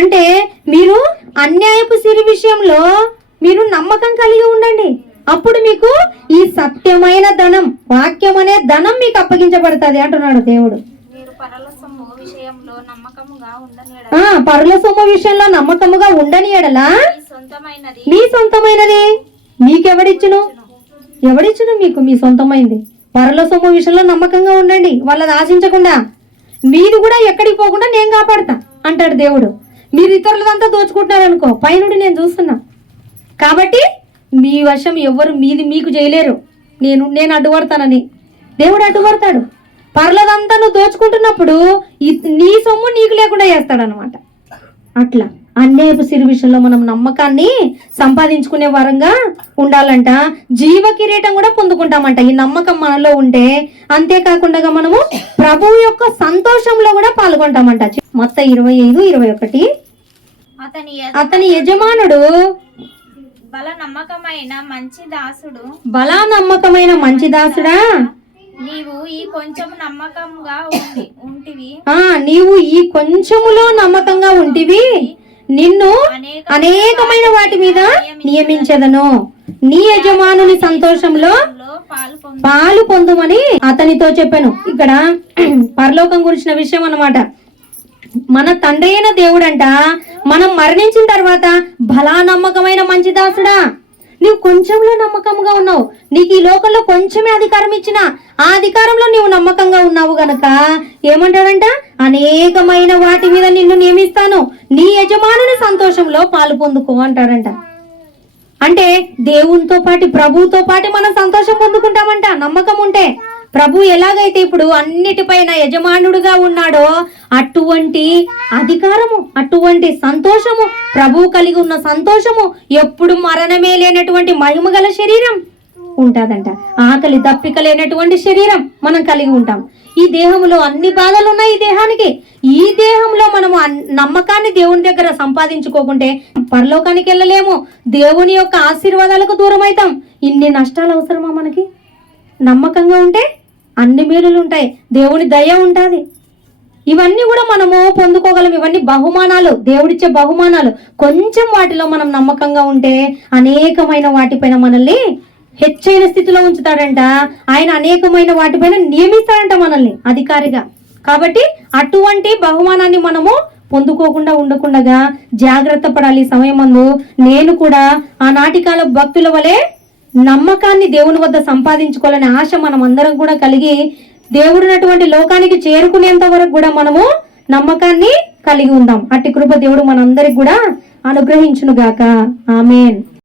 అంటే, మీరు అన్యాయపు సిరి విషయంలో మీరు నమ్మకం కలిగి ఉండండి. అప్పుడు మీకు ఈ సత్యమైన ధనం, వాక్యం అనే ధనం మీకు అప్పగించబడుతుంది అంటున్నాడు దేవుడు. పరుల సొమ్ము విషయంలో నమ్మకముగా ఉండని ఎడల మీ సొంతమైనది మీకెవడిచ్చును? ఎవడిచ్చును మీకు మీ సొంతమైంది? పరుల సొమ్ము విషయంలో నమ్మకంగా ఉండండి, వాళ్ళని ఆశించకుండా. మీరు కూడా ఎక్కడికి పోకుండా నేను కాపాడతా అంటాడు దేవుడు. మీరు ఇతరులదంతా దోచుకుంటున్నారనుకో, పైనుండి నేను చూస్తున్నా. కాబట్టి మీ వశం ఎవరు మీది మీకు చేయలేరు. నేను అడ్డుపడతానని దేవుడు అడ్డుపడతాడు. పర్లదంతా నువ్వు దోచుకుంటున్నప్పుడు నీ సొమ్ము నీకు లేకుండా చేస్తాడనమాట. అట్లా అన్యాయపు సిరి విషయంలో మనం నమ్మకాన్ని సంపాదించుకునే వారంగా ఉండాలంట. జీవ కిరీటం కూడా పొందుకుంటామంట ఈ నమ్మకం మనలో ఉంటే. అంతేకాకుండా మనము ప్రభువు యొక్క సంతోషంలో కూడా పాల్గొంటామంట. మత్తయి 25:21, అతని యజమానుడు బల నమ్మకమైన మంచి దాసుడా, నీవు ఈ కొంచెములో నమ్మకంగా ఉంటివి, నిన్ను అనేకమైన వాటి మీద నియమించదను, నీ యజమానుని సంతోషంలో పాలు పొందుమని అతనితో చెప్పాను. ఇక్కడ పరలోకం గురించిన విషయం అన్నమాట. మన తండ్రి అయిన దేవుడంట మనం మరణించిన తర్వాత బలా నమ్మకమైన మంచి దాసుడా, నీవు కొంచెంలో నమ్మకంగా ఉన్నావు, నీకు ఈ లోకంలో కొంచెమే అధికారం ఇచ్చిన ఆ అధికారంలో నీవు నమ్మకంగా ఉన్నావు గనక ఏమంటాడంట, అనేకమైన వాటి మీద నిన్ను నియమిస్తాను, నీ యజమానుని సంతోషంలో పాలు పొందుకో అంటాడంట. అంటే దేవునితో పాటు ప్రభువుతో పాటు మనం సంతోషం పొందుకుంటామంట నమ్మకం ఉంటే. ప్రభు ఎలాగైతే ఇప్పుడు అన్నిటిపైన యజమానుడుగా ఉన్నాడో అటువంటి అధికారము, అటువంటి సంతోషము, ప్రభు కలిగి ఉన్న సంతోషము, ఎప్పుడు మరణమే లేనటువంటి మహిమ గల శరీరం ఉంటుందంట. ఆకలి దప్పిక లేనటువంటి శరీరం మనం కలిగి ఉంటాం. ఈ దేహంలో అన్ని బాధలు ఉన్నాయి ఈ దేహానికి. ఈ దేహంలో మనము నమ్మకాన్ని దేవుని దగ్గర సంపాదించుకోకుంటే పరలోకానికి వెళ్ళలేము, దేవుని యొక్క ఆశీర్వాదాలకు దూరం అవుతాం. ఇన్ని నష్టాలు అవసరమా మనకి? నమ్మకంగా ఉంటే అన్ని మేలులు ఉంటాయి, దేవుని దయ ఉంటుంది. ఇవన్నీ కూడా మనము పొందుకోగలం. ఇవన్నీ బహుమానాలు, దేవుడిచ్చే బహుమానాలు. కొంచెం వాటిలో మనం నమ్మకంగా ఉంటే అనేకమైన వాటిపైన మనల్ని హెచ్చైన స్థితిలో ఉంచుతాడంట. ఆయన అనేకమైన వాటిపైన నియమిస్తాడంట మనల్ని అధికారిగా. కాబట్టి అటువంటి బహుమానాన్ని మనము పొందుకోకుండా ఉండకుండా జాగ్రత్త పడాలి. సమయమందు నేను కూడా ఆనాటి కాల భక్తుల వలె నమ్మకాన్ని దేవుని వద్ద సంపాదించుకోవాలనే ఆశ మనం అందరం కూడా కలిగి దేవుడున్నటువంటి లోకానికి చేరుకునేంత వరకు కూడా మనము నమ్మకాన్ని కలిగి ఉందాం. అట్టి కృప దేవుడు మనందరికి కూడా అనుగ్రహించును గాక. ఆమేన్.